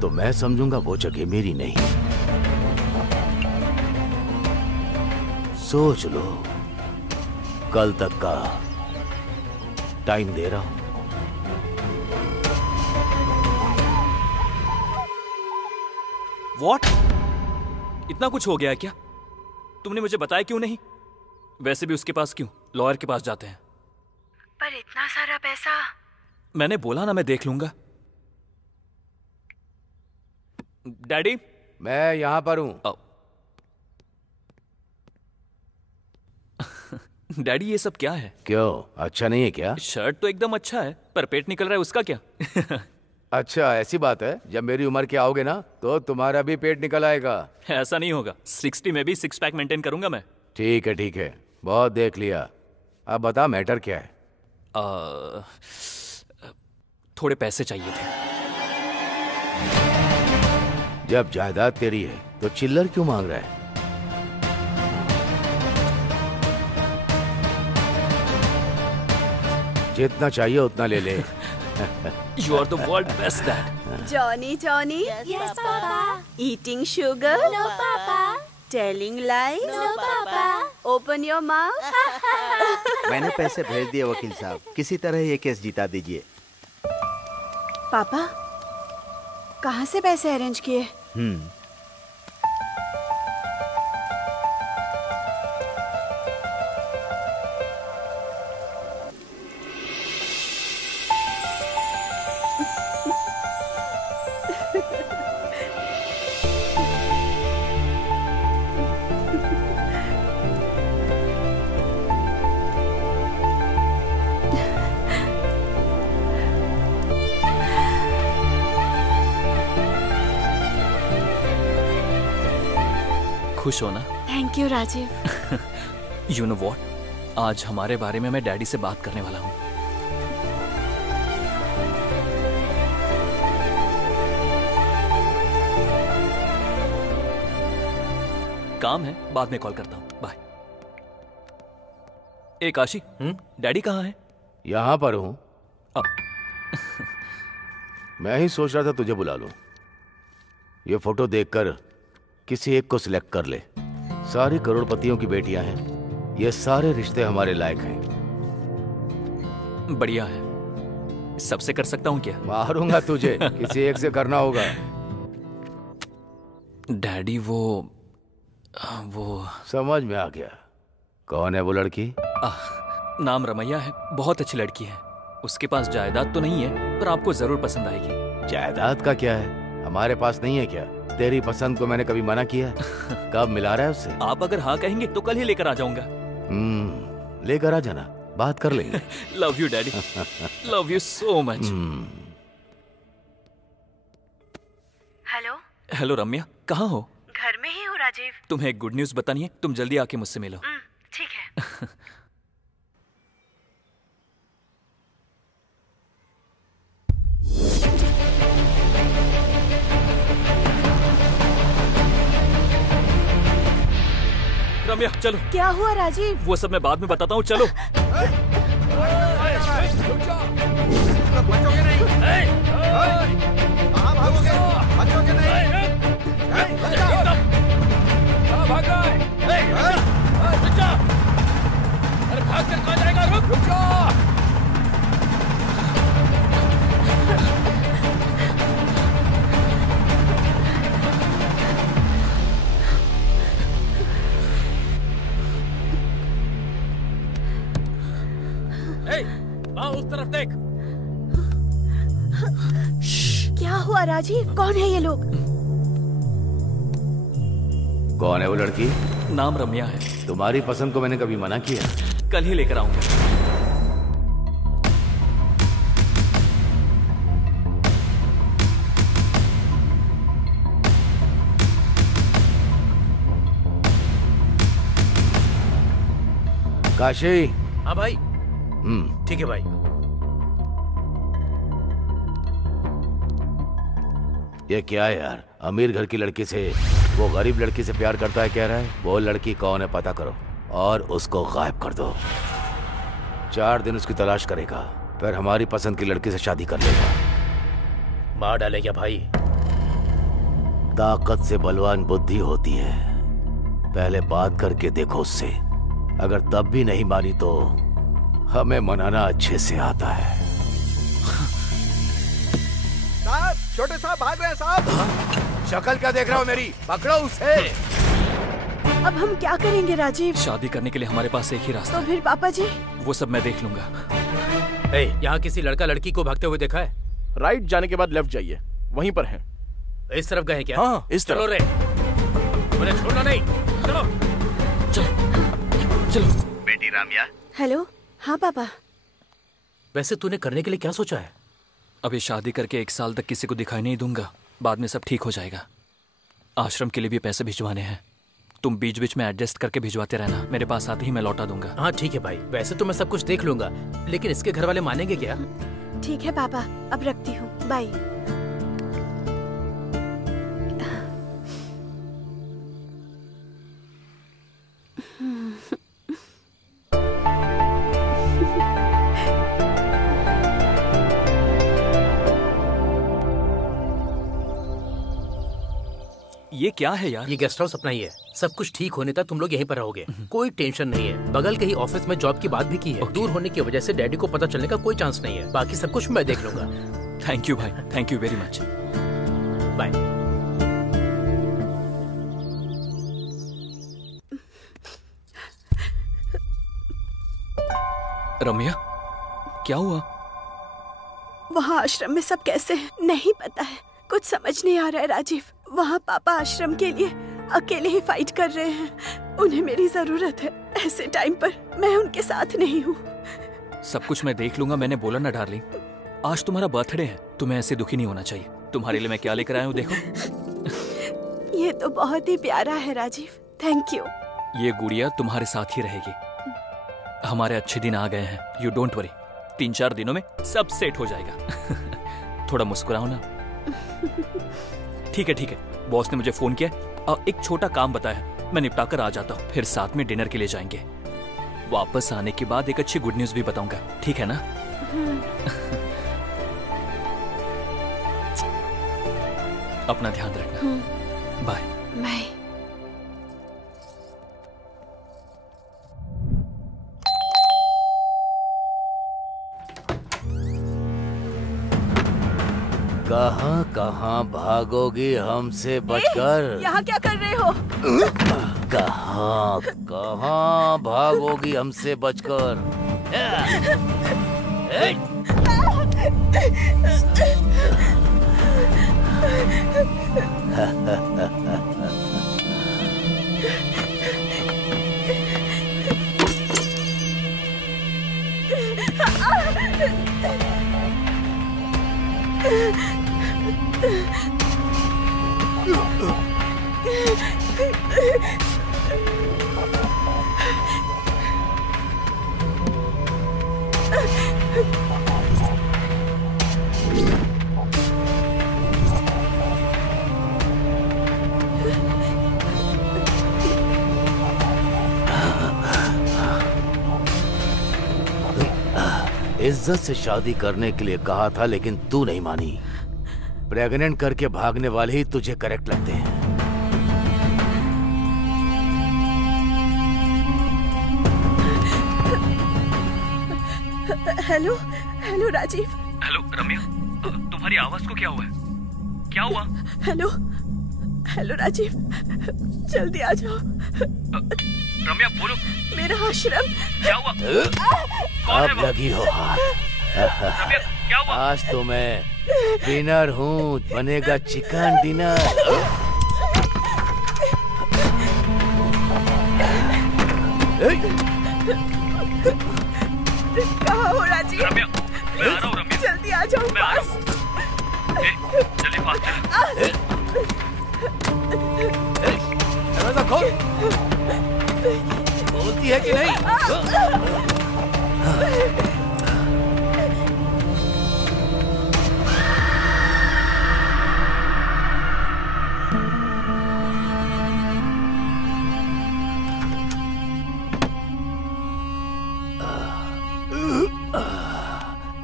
तो मैं समझूंगा वो जगह मेरी नहीं। सोच लो, कल तक का टाइम दे रहा हूं। What? इतना कुछ हो गया है क्या? तुमने मुझे बताया क्यों नहीं? वैसे भी उसके पास क्यों? लॉयर के पास जाते हैं। पर इतना सारा पैसा। मैंने बोला ना मैं देख लूंगा। डैडी, मैं यहां पर हूं। डैडी ये सब क्या है? क्यों, अच्छा नहीं है क्या? शर्ट तो एकदम अच्छा है, पर पेट निकल रहा है, उसका क्या? अच्छा, ऐसी बात है। जब मेरी उम्र के आओगे ना तो तुम्हारा भी पेट निकल आएगा। ऐसा नहीं होगा। 60 में भी 6 पैक मेंटेन करूंगा मैं। ठीक है ठीक है, बहुत देख लिया। अब बता मैटर क्या है? थोड़े पैसे चाहिए थे। जब जायदाद तेरी है तो चिल्लर क्यों मांग रहा है? जितना चाहिए उतना ले ले। You are the world best dad. Johnny, Johnny. Yes, Papa. Eating sugar? No, Papa. Telling lies? No, Papa. Open your mouth. मैंने पैसे भेज दिए वकील साहब, किसी तरह ये केस जिता दीजिए। पापा, कहाँ से पैसे अरेंज किए? खुश हो ना? Thank you Rajiv. You know what? आज हमारे बारे में मैं डैडी से बात करने वाला हूँ। काम है, बाद में कॉल करता हूँ। बाय। ए काशी, डैडी कहाँ है? यहाँ पर हूँ। मैं ही सोच रहा था तुझे बुला लूं। ये फोटो देखकर किसी एक को सिलेक्ट कर ले। सारी करोड़पतियों की बेटियां हैं। ये सारे रिश्ते हमारे लायक हैं। बढ़िया है। सबसे कर सकता हूँ क्या? मारूंगा तुझे। किसी एक से करना होगा। डैडी वो समझ में आ गया। कौन है वो लड़की? नाम रमैया है। बहुत अच्छी लड़की है। उसके पास जायदाद तो नहीं है, पर आपको जरूर पसंद आएगी। जायदाद का क्या है? हमारे पास नहीं है क्या? तेरी पसंद को मैंने कभी मना किया? कब मिला रहा है उससे? आप अगर हाँ कहेंगे तो कल ही लेकर आ जाऊंगा। लेकर आ जाना, बात कर लेंगे। Love you daddy. Love you so much. Hello. Hello Ramya, कहाँ हो? घर में ही हूँ राजीव। तुम्हें एक गुड न्यूज बतानी है, तुम जल्दी आके मुझसे मिलो। ठीक है। रम्या चलो। क्या हुआ राजीव? वो सब मैं बाद में बताता हूँ, चलो। बचोगे नहीं। कहाँ भागोगे? बचोगे नहीं। कहाँ भाग गए? रुक जा। अरे भाग कर कहाँ जाएगा? रुक जा। उस तरफ देख। क्या हुआ राजीव? कौन है ये लोग? कौन है वो लड़की? नाम रम्या है। तुम्हारी पसंद को मैंने कभी मना किया? कल ही लेकर आऊंगा। काशी। हाँ भाई। ठीक है भाई। ये क्या है यार? अमीर घर की लड़की से वो गरीब लड़की से प्यार करता है कह रहा है। वो लड़की कौन है पता करो और उसको गायब कर दो। 4 दिन उसकी तलाश करेगा, फिर हमारी पसंद की लड़की से शादी कर लेगा। मार डाले क्या भाई? ताकत से बलवान बुद्धि होती है। पहले बात करके देखो उससे। अगर तब भी नहीं मानी तो हमें मनाना अच्छे से आता है। साहब, छोटे साहब भाग रहे हैं साहब। शक्ल क्या देख रहा हो मेरी? पकड़ो उसे। अब हम क्या करेंगे राजीव? शादी करने के लिए हमारे पास एक ही रास्ता तो फिर पापा जी? वो सब मैं देख लूंगा। यहाँ किसी लड़का लड़की को भागते हुए देखा है? राइट जाने के बाद लेफ्ट जाइए, वहीं पर है। इस तरफ गए क्या? हाँ, इस तरफ। चलो रे, मुझे छोड़ना नहीं। चलो चलो चलो। बेटी रामिया। हेलो। हाँ पापा। वैसे तूने करने के लिए क्या सोचा है? अभी शादी करके 1 साल तक किसी को दिखाई नहीं दूंगा, बाद में सब ठीक हो जाएगा। आश्रम के लिए भी पैसे भिजवाने हैं, तुम बीच बीच में एडजस्ट करके भिजवाते रहना, मेरे पास आते ही मैं लौटा दूंगा। हाँ ठीक है भाई, वैसे तो मैं सब कुछ देख लूंगा, लेकिन इसके घर वाले मानेंगे क्या? ठीक है पापा, अब रखती हूँ, बाय। ये क्या है यार? ये गेस्ट हाउस अपना ही है। सब कुछ ठीक होने तक तुम लोग यहीं पर रहोगे, कोई टेंशन नहीं है। बगल के ही ऑफिस में जॉब की बात भी की है। दूर होने की वजह से डैडी को पता चलने का कोई चांस नहीं है। बाकी सब कुछ मैं देख लूंगा। थैंक यू भाई, thank you very much. Bye. Ramya, क्या हुआ? वहाँ आश्रम में सब कैसे हैं? नहीं पता है, कुछ समझ नहीं आ रहा है राजीव। वहाँ पापा आश्रम के लिए अकेले ही फाइट कर रहे हैं। उन्हें मेरी जरूरत है। ऐसे टाइम पर मैं उनके साथ नहीं हूँ। सब कुछ मैं देख लूंगा, मैंने बोला ना डार्लिंग। आज तुम्हारा बर्थडे है, तुम्हें ऐसे दुखी नहीं होना चाहिए। तुम्हारे लिए मैं क्या लेकर आया हूँ देखो। ये तो बहुत ही प्यारा है राजीव, थैंक यू। ये गुड़िया तुम्हारे साथ ही रहेगी। हमारे अच्छे दिन आ गए हैं, यू डोंट वरी। 3-4 दिनों में सब सेट हो जाएगा। थोड़ा मुस्कुराओ ना। ठीक है ठीक है, बॉस ने मुझे फोन किया और एक छोटा काम बताया, मैं निपटा कर आ जाता हूँ, फिर साथ में डिनर के लिए जाएंगे। वापस आने के बाद एक अच्छी गुड न्यूज भी बताऊंगा, ठीक है ना? अपना ध्यान रखना। Bye bye. कहाँ कहाँ भागोगी हमसे बचकर? यहाँ क्या कर रहे हो? कहाँ कहाँ भागोगी हमसे बचकर? इज्जत से शादी करने के लिए कहा था, लेकिन तू नहीं मानी। प्रेग्नेंट करके भागने वाले ही तुझे करेक्ट लगते हैं। Hello hello Rajiv. Hello Ramya, तुम्हारी आवाज को क्या हुआ है? क्या हुआ? हेलो हेलो राजीव, जल्दी आ जाओ। रम्या बोलो। मेरा आश्रम। क्या हुआ? अब लगी हो हाथ। रम्या क्या हुआ? आज तो मैं डिनर हूँ, बनेगा चिकन डिनर। कहाँ हो राजीव? रम्या, मैं आ रहा हूँ रम्या। जल्दी आ जाओ पास। जल्दी पास चल। दरवाजा खोल। बोलती है कि नहीं?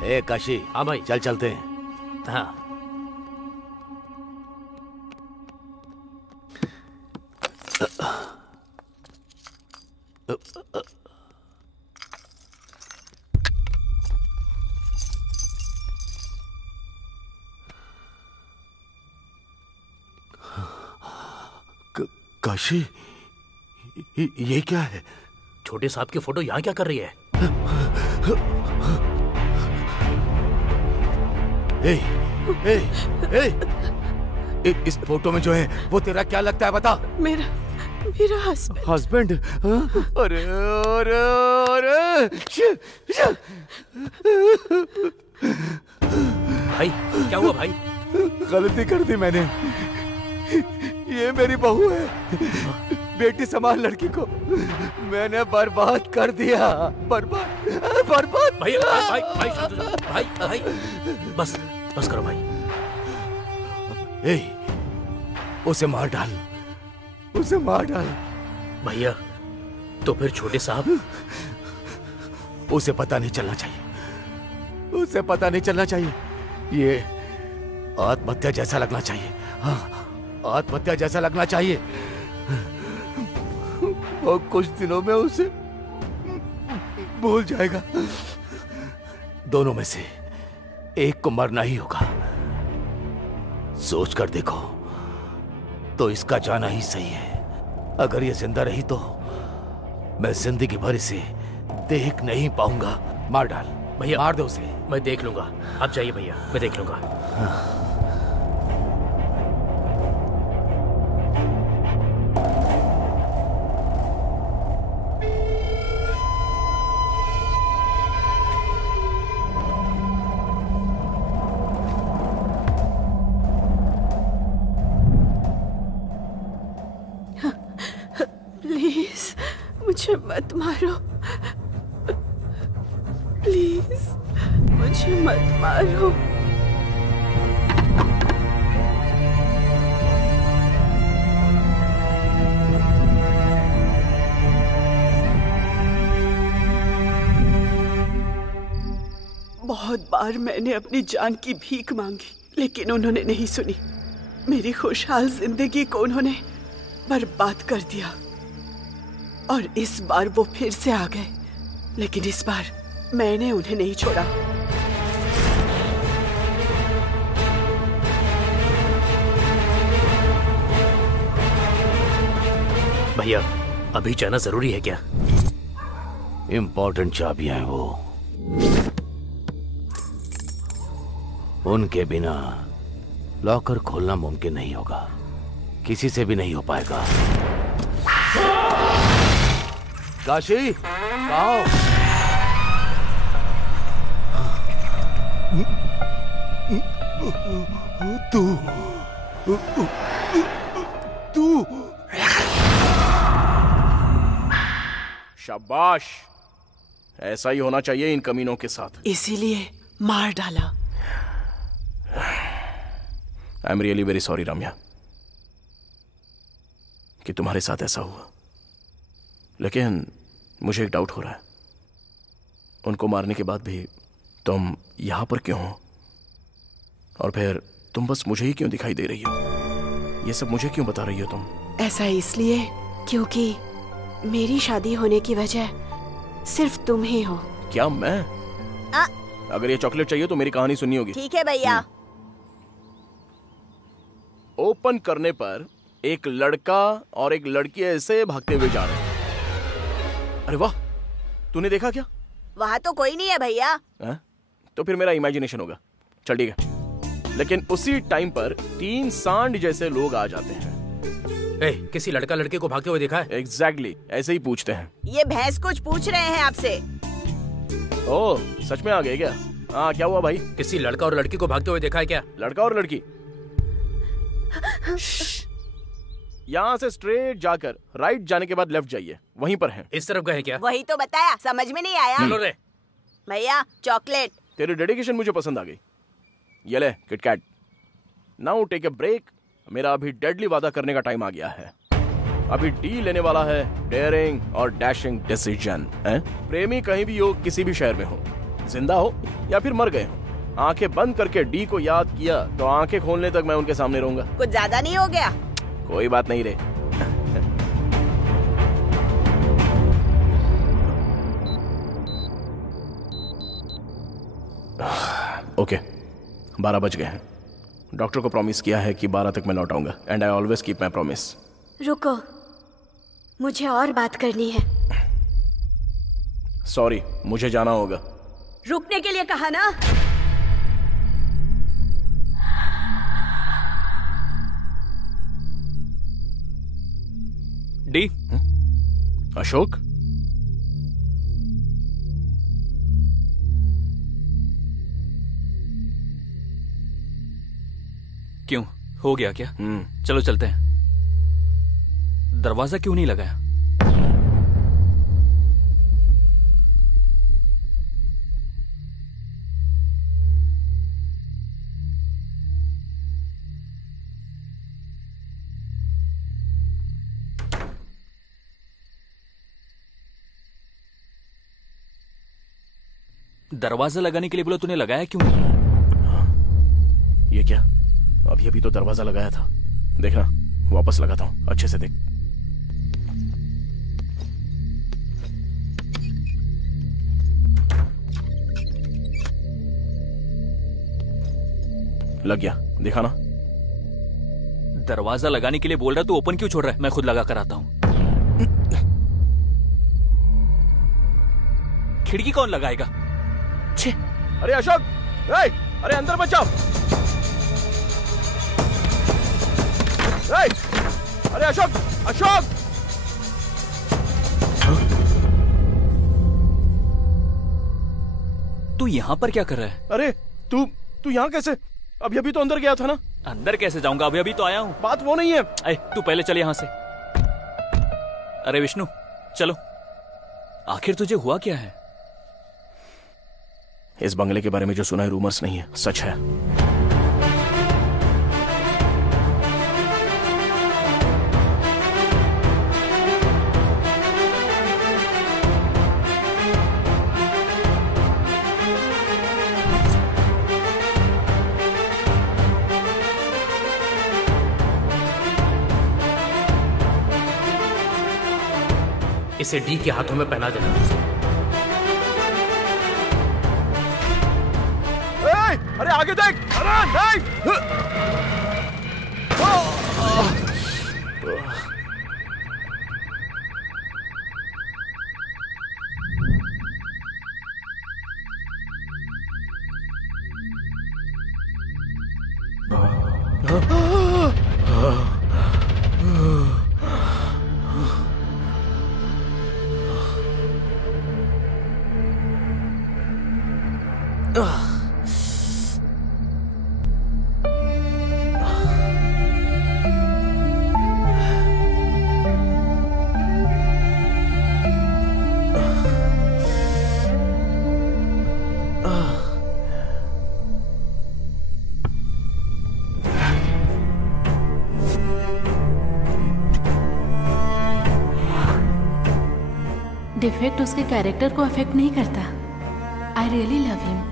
ए काशी। हाँ भाई। चल चलते हैं। हाँ काशी, ये क्या है? छोटे साहब की फोटो यहाँ क्या कर रही है? इस फोटो में जो है वो तेरा क्या लगता है, बता? मेरा हस्बैंड। हस्बैंड? अरे अरे अरे भाई क्या हुआ भाई? गलती कर दी मैंने। ये मेरी बहू है, बेटी समान लड़की को मैंने बर्बाद कर दिया। बर्बाद भाई भाई भाई भाई भाई बस करो भाई। उसे मार डाल, उसे मार डाल। भैया तो फिर छोटे साहब? उसे पता नहीं चलना चाहिए, उसे पता नहीं चलना चाहिए। ये आत्महत्या जैसा लगना चाहिए। हाँ, आत्महत्या जैसा लगना चाहिए। और कुछ दिनों में उसे भूल जाएगा। दोनों में से एक को मरना ही होगा। सोच कर देखो तो इसका जाना ही सही है। अगर ये जिंदा रही तो मैं जिंदगी भर इसे देख नहीं पाऊंगा। मार डाल भैया, मार दो उसे। मैं देख लूंगा, आप जाइए भैया, मैं देख लूंगा। प्लीज मुझे मत मारो, प्लीज मुझे मत मारो। बहुत बार मैंने अपनी जान की भीख मांगी, लेकिन उन्होंने नहीं सुनी। मेरी खुशहाल जिंदगी को उन्होंने बर्बाद कर दिया। और इस बार वो फिर से आ गए, लेकिन इस बार मैंने उन्हें नहीं छोड़ा। भैया अभी जाना जरूरी है क्या? इंपॉर्टेंट चाबियां हैं वो, उनके बिना लॉकर खोलना मुमकिन नहीं होगा, किसी से भी नहीं हो पाएगा। काशी, आओ। तू शाबाश, ऐसा ही होना चाहिए इन कमीनों के साथ। इसीलिए मार डाला। I am really very sorry Ramya कि तुम्हारे साथ ऐसा हुआ, लेकिन मुझे एक डाउट हो रहा है। उनको मारने के बाद भी तुम यहां पर क्यों हो? और फिर तुम बस मुझे ही क्यों दिखाई दे रही हो? ये सब मुझे क्यों बता रही हो तुम? ऐसा इसलिए क्योंकि मेरी शादी होने की वजह सिर्फ तुम ही हो। क्या मैं? अगर ये चॉकलेट चाहिए तो मेरी कहानी सुननी होगी। ठीक है भैया। ओपन करने पर एक लड़का और एक लड़की ऐसे भागते हुए जा रहे हैं। अरे वाह, तूने देखा क्या? वहाँ तो कोई नहीं है भैया। तो फिर मेरा इमेजिनेशन होगा। चल ठीक है, लेकिन उसी टाइम पर 3 सांड जैसे लोग आ जाते हैं। किसी लड़का लड़के को भागते हुए देखा है? एग्जैक्टली, ऐसे ही पूछते हैं। ये भैंस कुछ पूछ रहे हैं आपसे। ओह, सच में आ गए क्या? हाँ, क्या हुआ भाई? किसी लड़का और लड़की को भागते हुए देखा है क्या? लड़का और लड़की? यहाँ से स्ट्रेट जाकर राइट जाने के बाद लेफ्ट जाइए, वहीं पर हैं। इस तरफ गए क्या? वही तो बताया, समझ में नहीं आया। चलो रे भैया, चॉकलेट। तेरी डेडिकेशन मुझे पसंद आ गई। ये ले KitKat. Now take a break. मेरा अभी डेडली वादा करने का टाइम आ गया है। अभी डी लेने वाला है डेयरिंग और डैशिंग डिसीजन। प्रेमी कहीं भी हो, किसी भी शहर में हो, जिंदा हो या फिर मर गए हो, आंखें बंद करके डी को याद किया तो आंखें खोलने तक मैं उनके सामने रहूंगा। कुछ ज्यादा नहीं हो गया? कोई बात नहीं रे। ओके 12 बज गए हैं। डॉक्टर को प्रॉमिस किया है कि 12 तक मैं लौट आऊंगा and I always keep my promise. रुको, मुझे और बात करनी है। सॉरी, मुझे जाना होगा। रुकने के लिए कहा ना। डी। अशोक, क्यों, हो गया क्या? चलो चलते हैं। दरवाजा क्यों नहीं लगाया? दरवाजा लगाने के लिए बोला, तूने लगाया क्यों नहीं? ये क्या? अभी अभी तो दरवाजा लगाया था। देखना, वापस लगाता हूं, अच्छे से देख। लग गया, देखा ना। दरवाजा लगाने के लिए बोल रहा, तू ओपन क्यों छोड़ रहा है? मैं खुद लगा कर आता हूं। खिड़की कौन लगाएगा? छे। अरे अशोक, अरे अंदर मत जाओ। अरे अशोक, अशोक! तू यहां पर क्या कर रहा है? अरे तू यहां कैसे? अभी अभी तो अंदर गया था ना। अंदर कैसे जाऊंगा? अभी अभी तो आया हूं। बात वो नहीं है। तू पहले चल यहां से। अरे विष्णु, चलो। आखिर तुझे हुआ क्या है? इस बंगले के बारे में जो सुना है रूमर्स नहीं है, सच है। इसे डी के हाथों में पहना देना। अरे आगे देख! अरे नहीं! डिफेक्ट उसके कैरेक्टर को अफेक्ट नहीं करता। I really love him.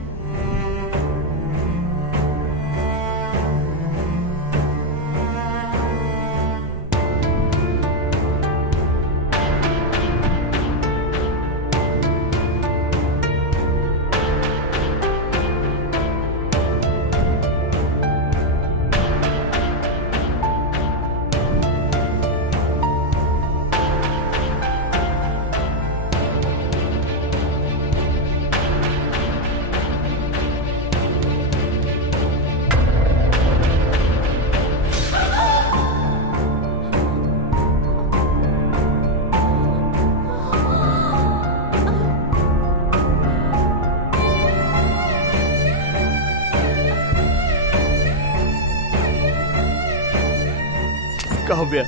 Kavya,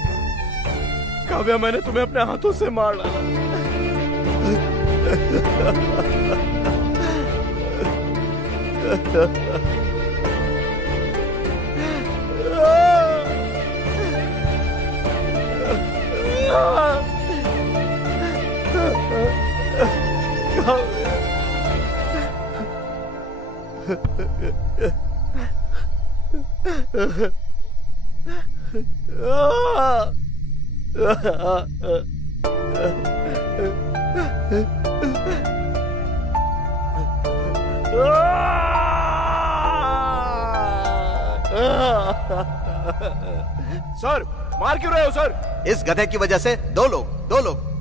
Kavya, मैंने तुम्हें अपने हाथों से मार डाला। सर मार क्यों रहे हो सर? इस गधे की वजह से दो लोग।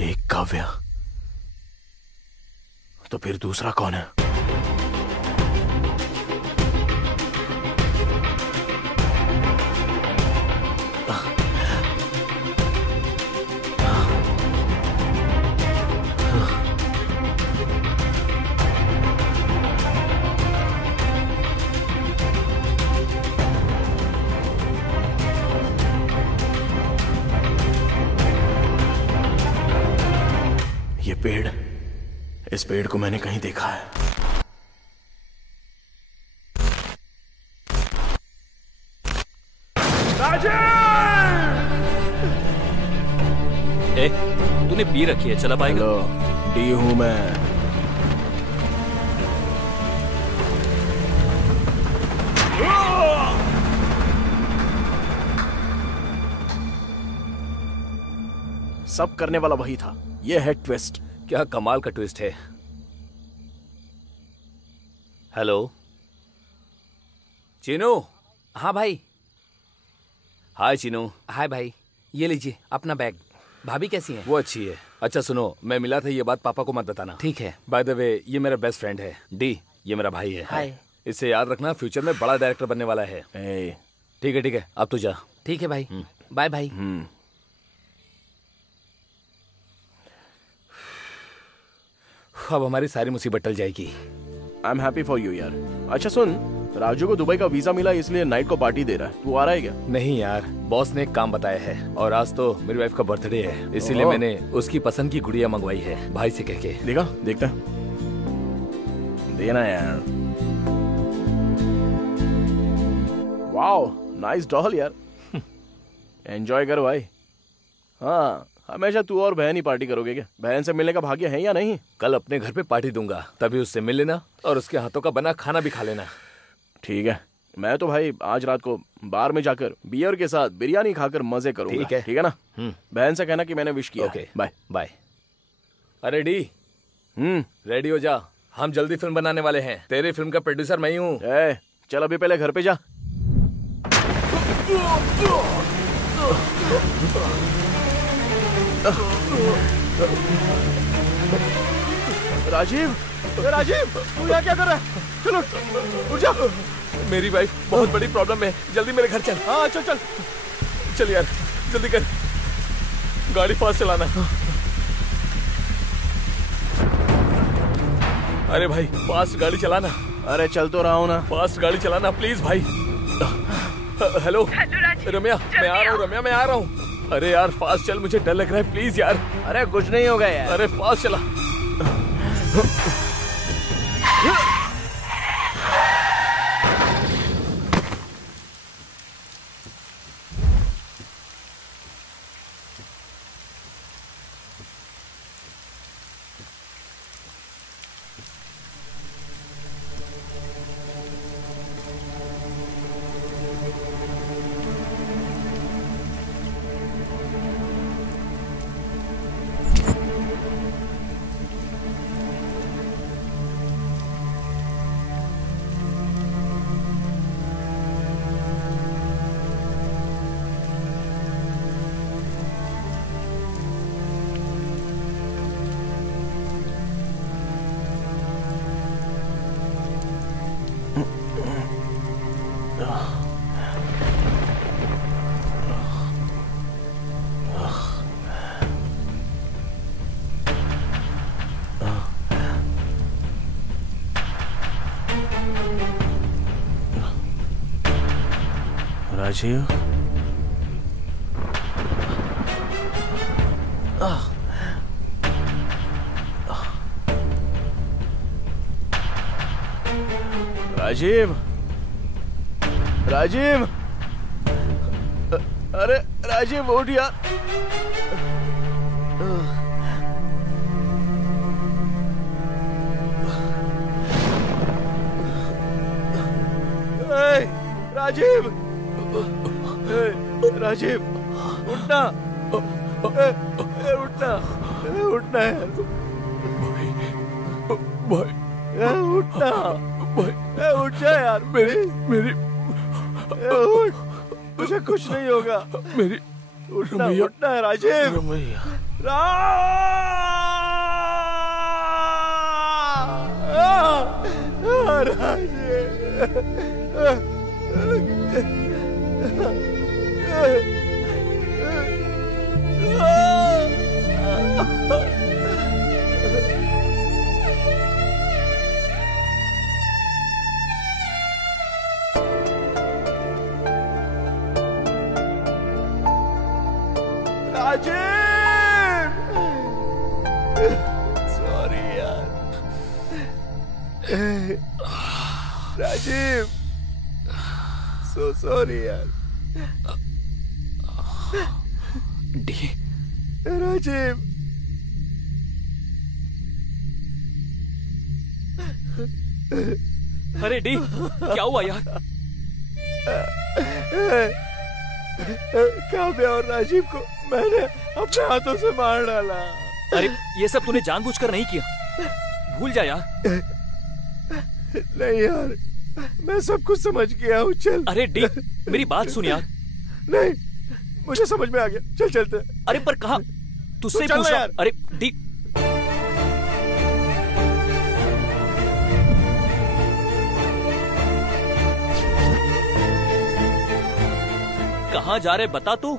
एक काव्या, तो फिर दूसरा कौन है? ये पेड़, इस पेड़ को मैंने कहीं देखा है। ए, तूने पी रखी है, चला पाएगा? डी हूं मैं। सब करने वाला वही था। ये है ट्विस्ट। क्या कमाल का ट्विस्ट है। हेलो चीनू। हाँ भाई। हाय चीनू। हाय भाई, ये लीजिए अपना बैग। भाभी कैसी हैं? वो अच्छी है। अच्छा सुनो, मैं मिला था, ये बात पापा को मत बताना। ठीक है। बाय द वे, ये मेरा बेस्ट फ्रेंड है डी। ये मेरा भाई है। हाय। इससे याद रखना, फ्यूचर में बड़ा डायरेक्टर बनने वाला है। ठीक है, अब तू जा। ठीक है भाई, बाय भाई। अब हमारी सारी मुसीबत टल जाएगी। I am happy for you यार। अच्छा सुन, राजू को दुबई का वीजा मिला, इसलिए नाइट को पार्टी दे रहा है। तू आ रहा है क्या? नहीं यार, बॉस ने एक काम बताया है और आज तो मेरी वाइफ का बर्थडे है, इसीलिए ओह। मैंने उसकी पसंद की गुड़िया मंगवाई है भाई से कह के। देखता देना यार। वाओ, नाइस डॉल यार। एंजॉय कर भाई। हाँ, हमेशा तू और बहन ही पार्टी करोगे क्या? बहन से मिलने का भाग्य है या नहीं? कल अपने घर पे पार्टी दूंगा, तभी उससे मिल लेना और उसके हाथों का बना खाना भी खा लेना। ठीक है, मैं तो भाई आज रात को बार में जाकर बियर के साथ बिरयानी खाकर मजे करूंगा। ठीक है ना? बहन से कहना कि मैंने विश किया। Okay, bye bye. अरे डी, रेडी हो जा, हम जल्दी फिल्म बनाने वाले हैं। तेरी फिल्म का प्रोड्यूसर मैं ही हूँ। चल अभी पहले घर पे जा। राजीव, तू यहाँ क्या कर रहा है? चलो उठ जा। मेरी वाइफ बहुत बड़ी प्रॉब्लम है, जल्दी मेरे घर चल। हाँ चल चल यार, जल्दी कर, गाड़ी फास्ट चलाना। अरे भाई फास्ट गाड़ी चलाना। अरे चल तो रहा हूँ ना। फास्ट गाड़ी चलाना प्लीज भाई। हेलो रम्या, मैं आ रहा हूँ। अरे यार फास्ट चल, मुझे डर लग रहा है, प्लीज यार। अरे कुछ नहीं होगा यार। अरे फास्ट चला। राजीव, राजीव, अरे राजीव उठ यार। राजीव, राजीव, उठना, उठना, उठना है, उठना, उठ जा यार, मेरी, मुझे कुछ नहीं होगा, मेरी, उठना, उठना है राजीव, सॉरी यार राजीव, सो सॉरी यार डी। राजीव, अरे डी, क्या हुआ यार? काव्य और राजीव को मैंने अपने हाथों से मार डाला। अरे ये सब तूने जानबूझकर नहीं किया, भूल जा यार। नहीं यार, मैं सब कुछ समझ गया हूँ, चल। अरे डी, मेरी बात सुन यार। नहीं, मुझे समझ में आ गया, चल चलते। अरे पर कहाँ, तुझसे पूछ रहा हूं। अरे डी, कहाँ जा रहे बता तू?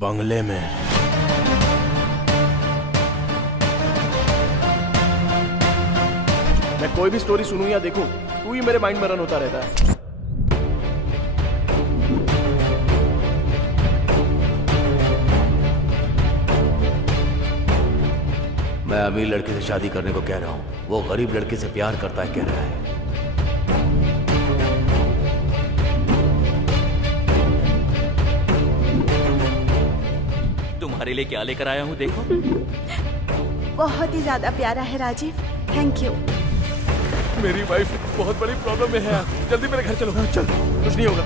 बंगले में। मैं कोई भी स्टोरी सुनूं या देखूं, तू ही मेरे माइंड में रन होता रहता है। मैं अमीर लड़के से शादी करने को कह रहा हूं, वो गरीब लड़के से प्यार करता है कह रहा है। तुम्हारे लिए क्या लेकर आया हूँ देखो। बहुत ही ज्यादा प्यारा है राजीव, थैंक यू। मेरी वाइफ बहुत बड़ी प्रॉब्लम में है, जल्दी मेरे घर चलो। चल, कुछ नहीं होगा।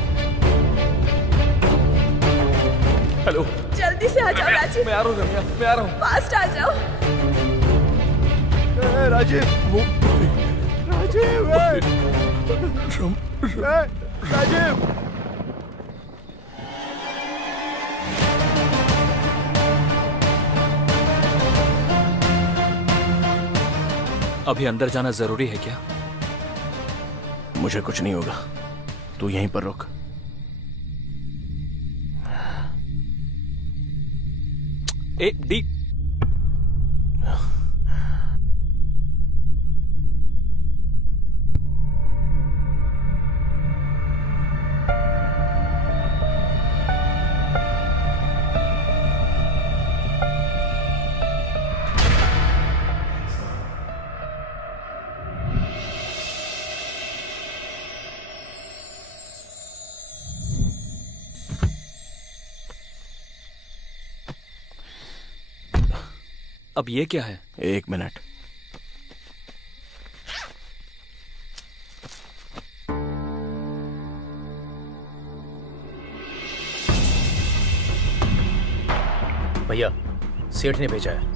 हेलो, जल्दी से आ जाओ राजीव। मैं आ रहा हूँ रम्या, मैं आ रहा हूँ। फास्ट आ जाओ। राजीव, राजीव, राजीव। अभी अंदर जाना जरूरी है क्या? मुझे कुछ नहीं होगा, तू यहीं पर रुक। ए डी, अब ये क्या है? 1 मिनट। भैया, सेठ ने भेजा है।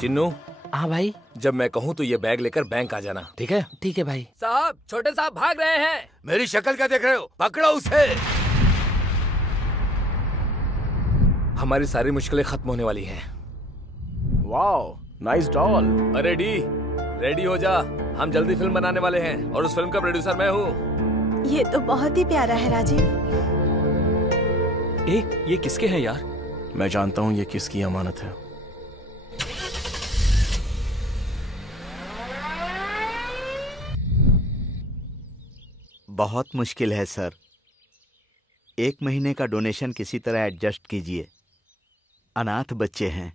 चिन्नू। हाँ भाई। जब मैं कहूँ तो ये बैग लेकर बैंक आ जाना, ठीक है? ठीक है भाई। साहब, छोटे साहब भाग रहे हैं। मेरी शक्ल क्या देख रहे हो? पकड़ो उसे। हमारी सारी मुश्किलें खत्म होने वाली हैं। Wow, nice doll. अरे डी, रेडी हो जा, हम जल्दी फिल्म बनाने वाले हैं और उस फिल्म का प्रोड्यूसर मैं हूँ। ये तो बहुत ही प्यारा है राजीव। ये किसके हैं यार? मैं जानता हूँ ये किसकी अमानत है। बहुत मुश्किल है सर। 1 महीने का डोनेशन किसी तरह एडजस्ट कीजिए। अनाथ बच्चे हैं।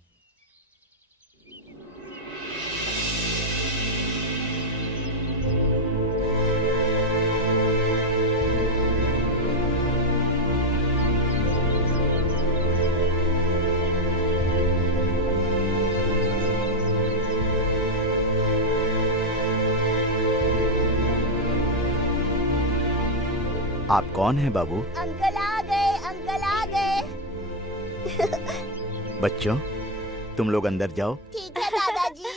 आप कौन हैं बाबू? अंकल आ गए, अंकल आ गए। बच्चों, तुम लोग अंदर जाओ। ठीक है दादाजी।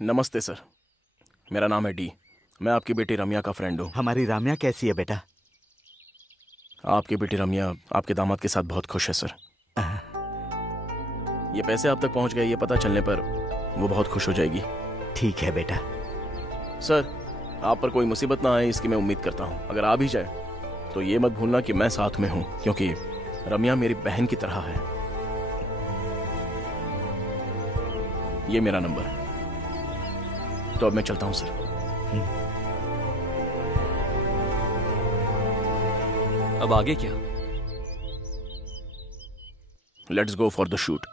नमस्ते सर, मेरा नाम है डी। मैं आपकी बेटी रम्या का फ्रेंड हूँ। हमारी राम्या कैसी है बेटा? आपकी बेटी रम्या आपके दामाद के साथ बहुत खुश है सर। ये पैसे आप तक पहुंच गए, ये पता चलने पर वो बहुत खुश हो जाएगी। ठीक है बेटा। सर, आप पर कोई मुसीबत ना आए इसकी मैं उम्मीद करता हूँ। अगर आ भी जाए तो ये मत भूलना कि मैं साथ में हूँ, क्योंकि रम्या मेरी बहन की तरह है। ये मेरा नंबर है। तो अब मैं चलता हूँ सर। अब आगे क्या? Let's go for the shoot.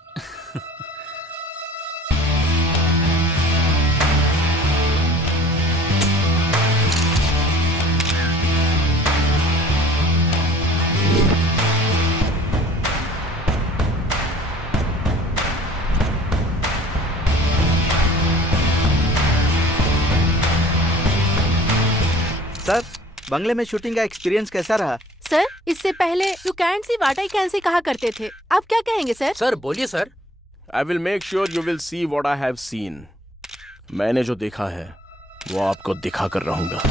Sir, बंगले में शूटिंग का एक्सपीरियंस कैसा रहा? सर, इससे पहले you can't see what I can see कहा करते थे, आप क्या कहेंगे सर? सर बोलिए sir. I will make sure you will see what I have scene. मैंने जो देखा है वो आपको दिखा कर रहूंगा।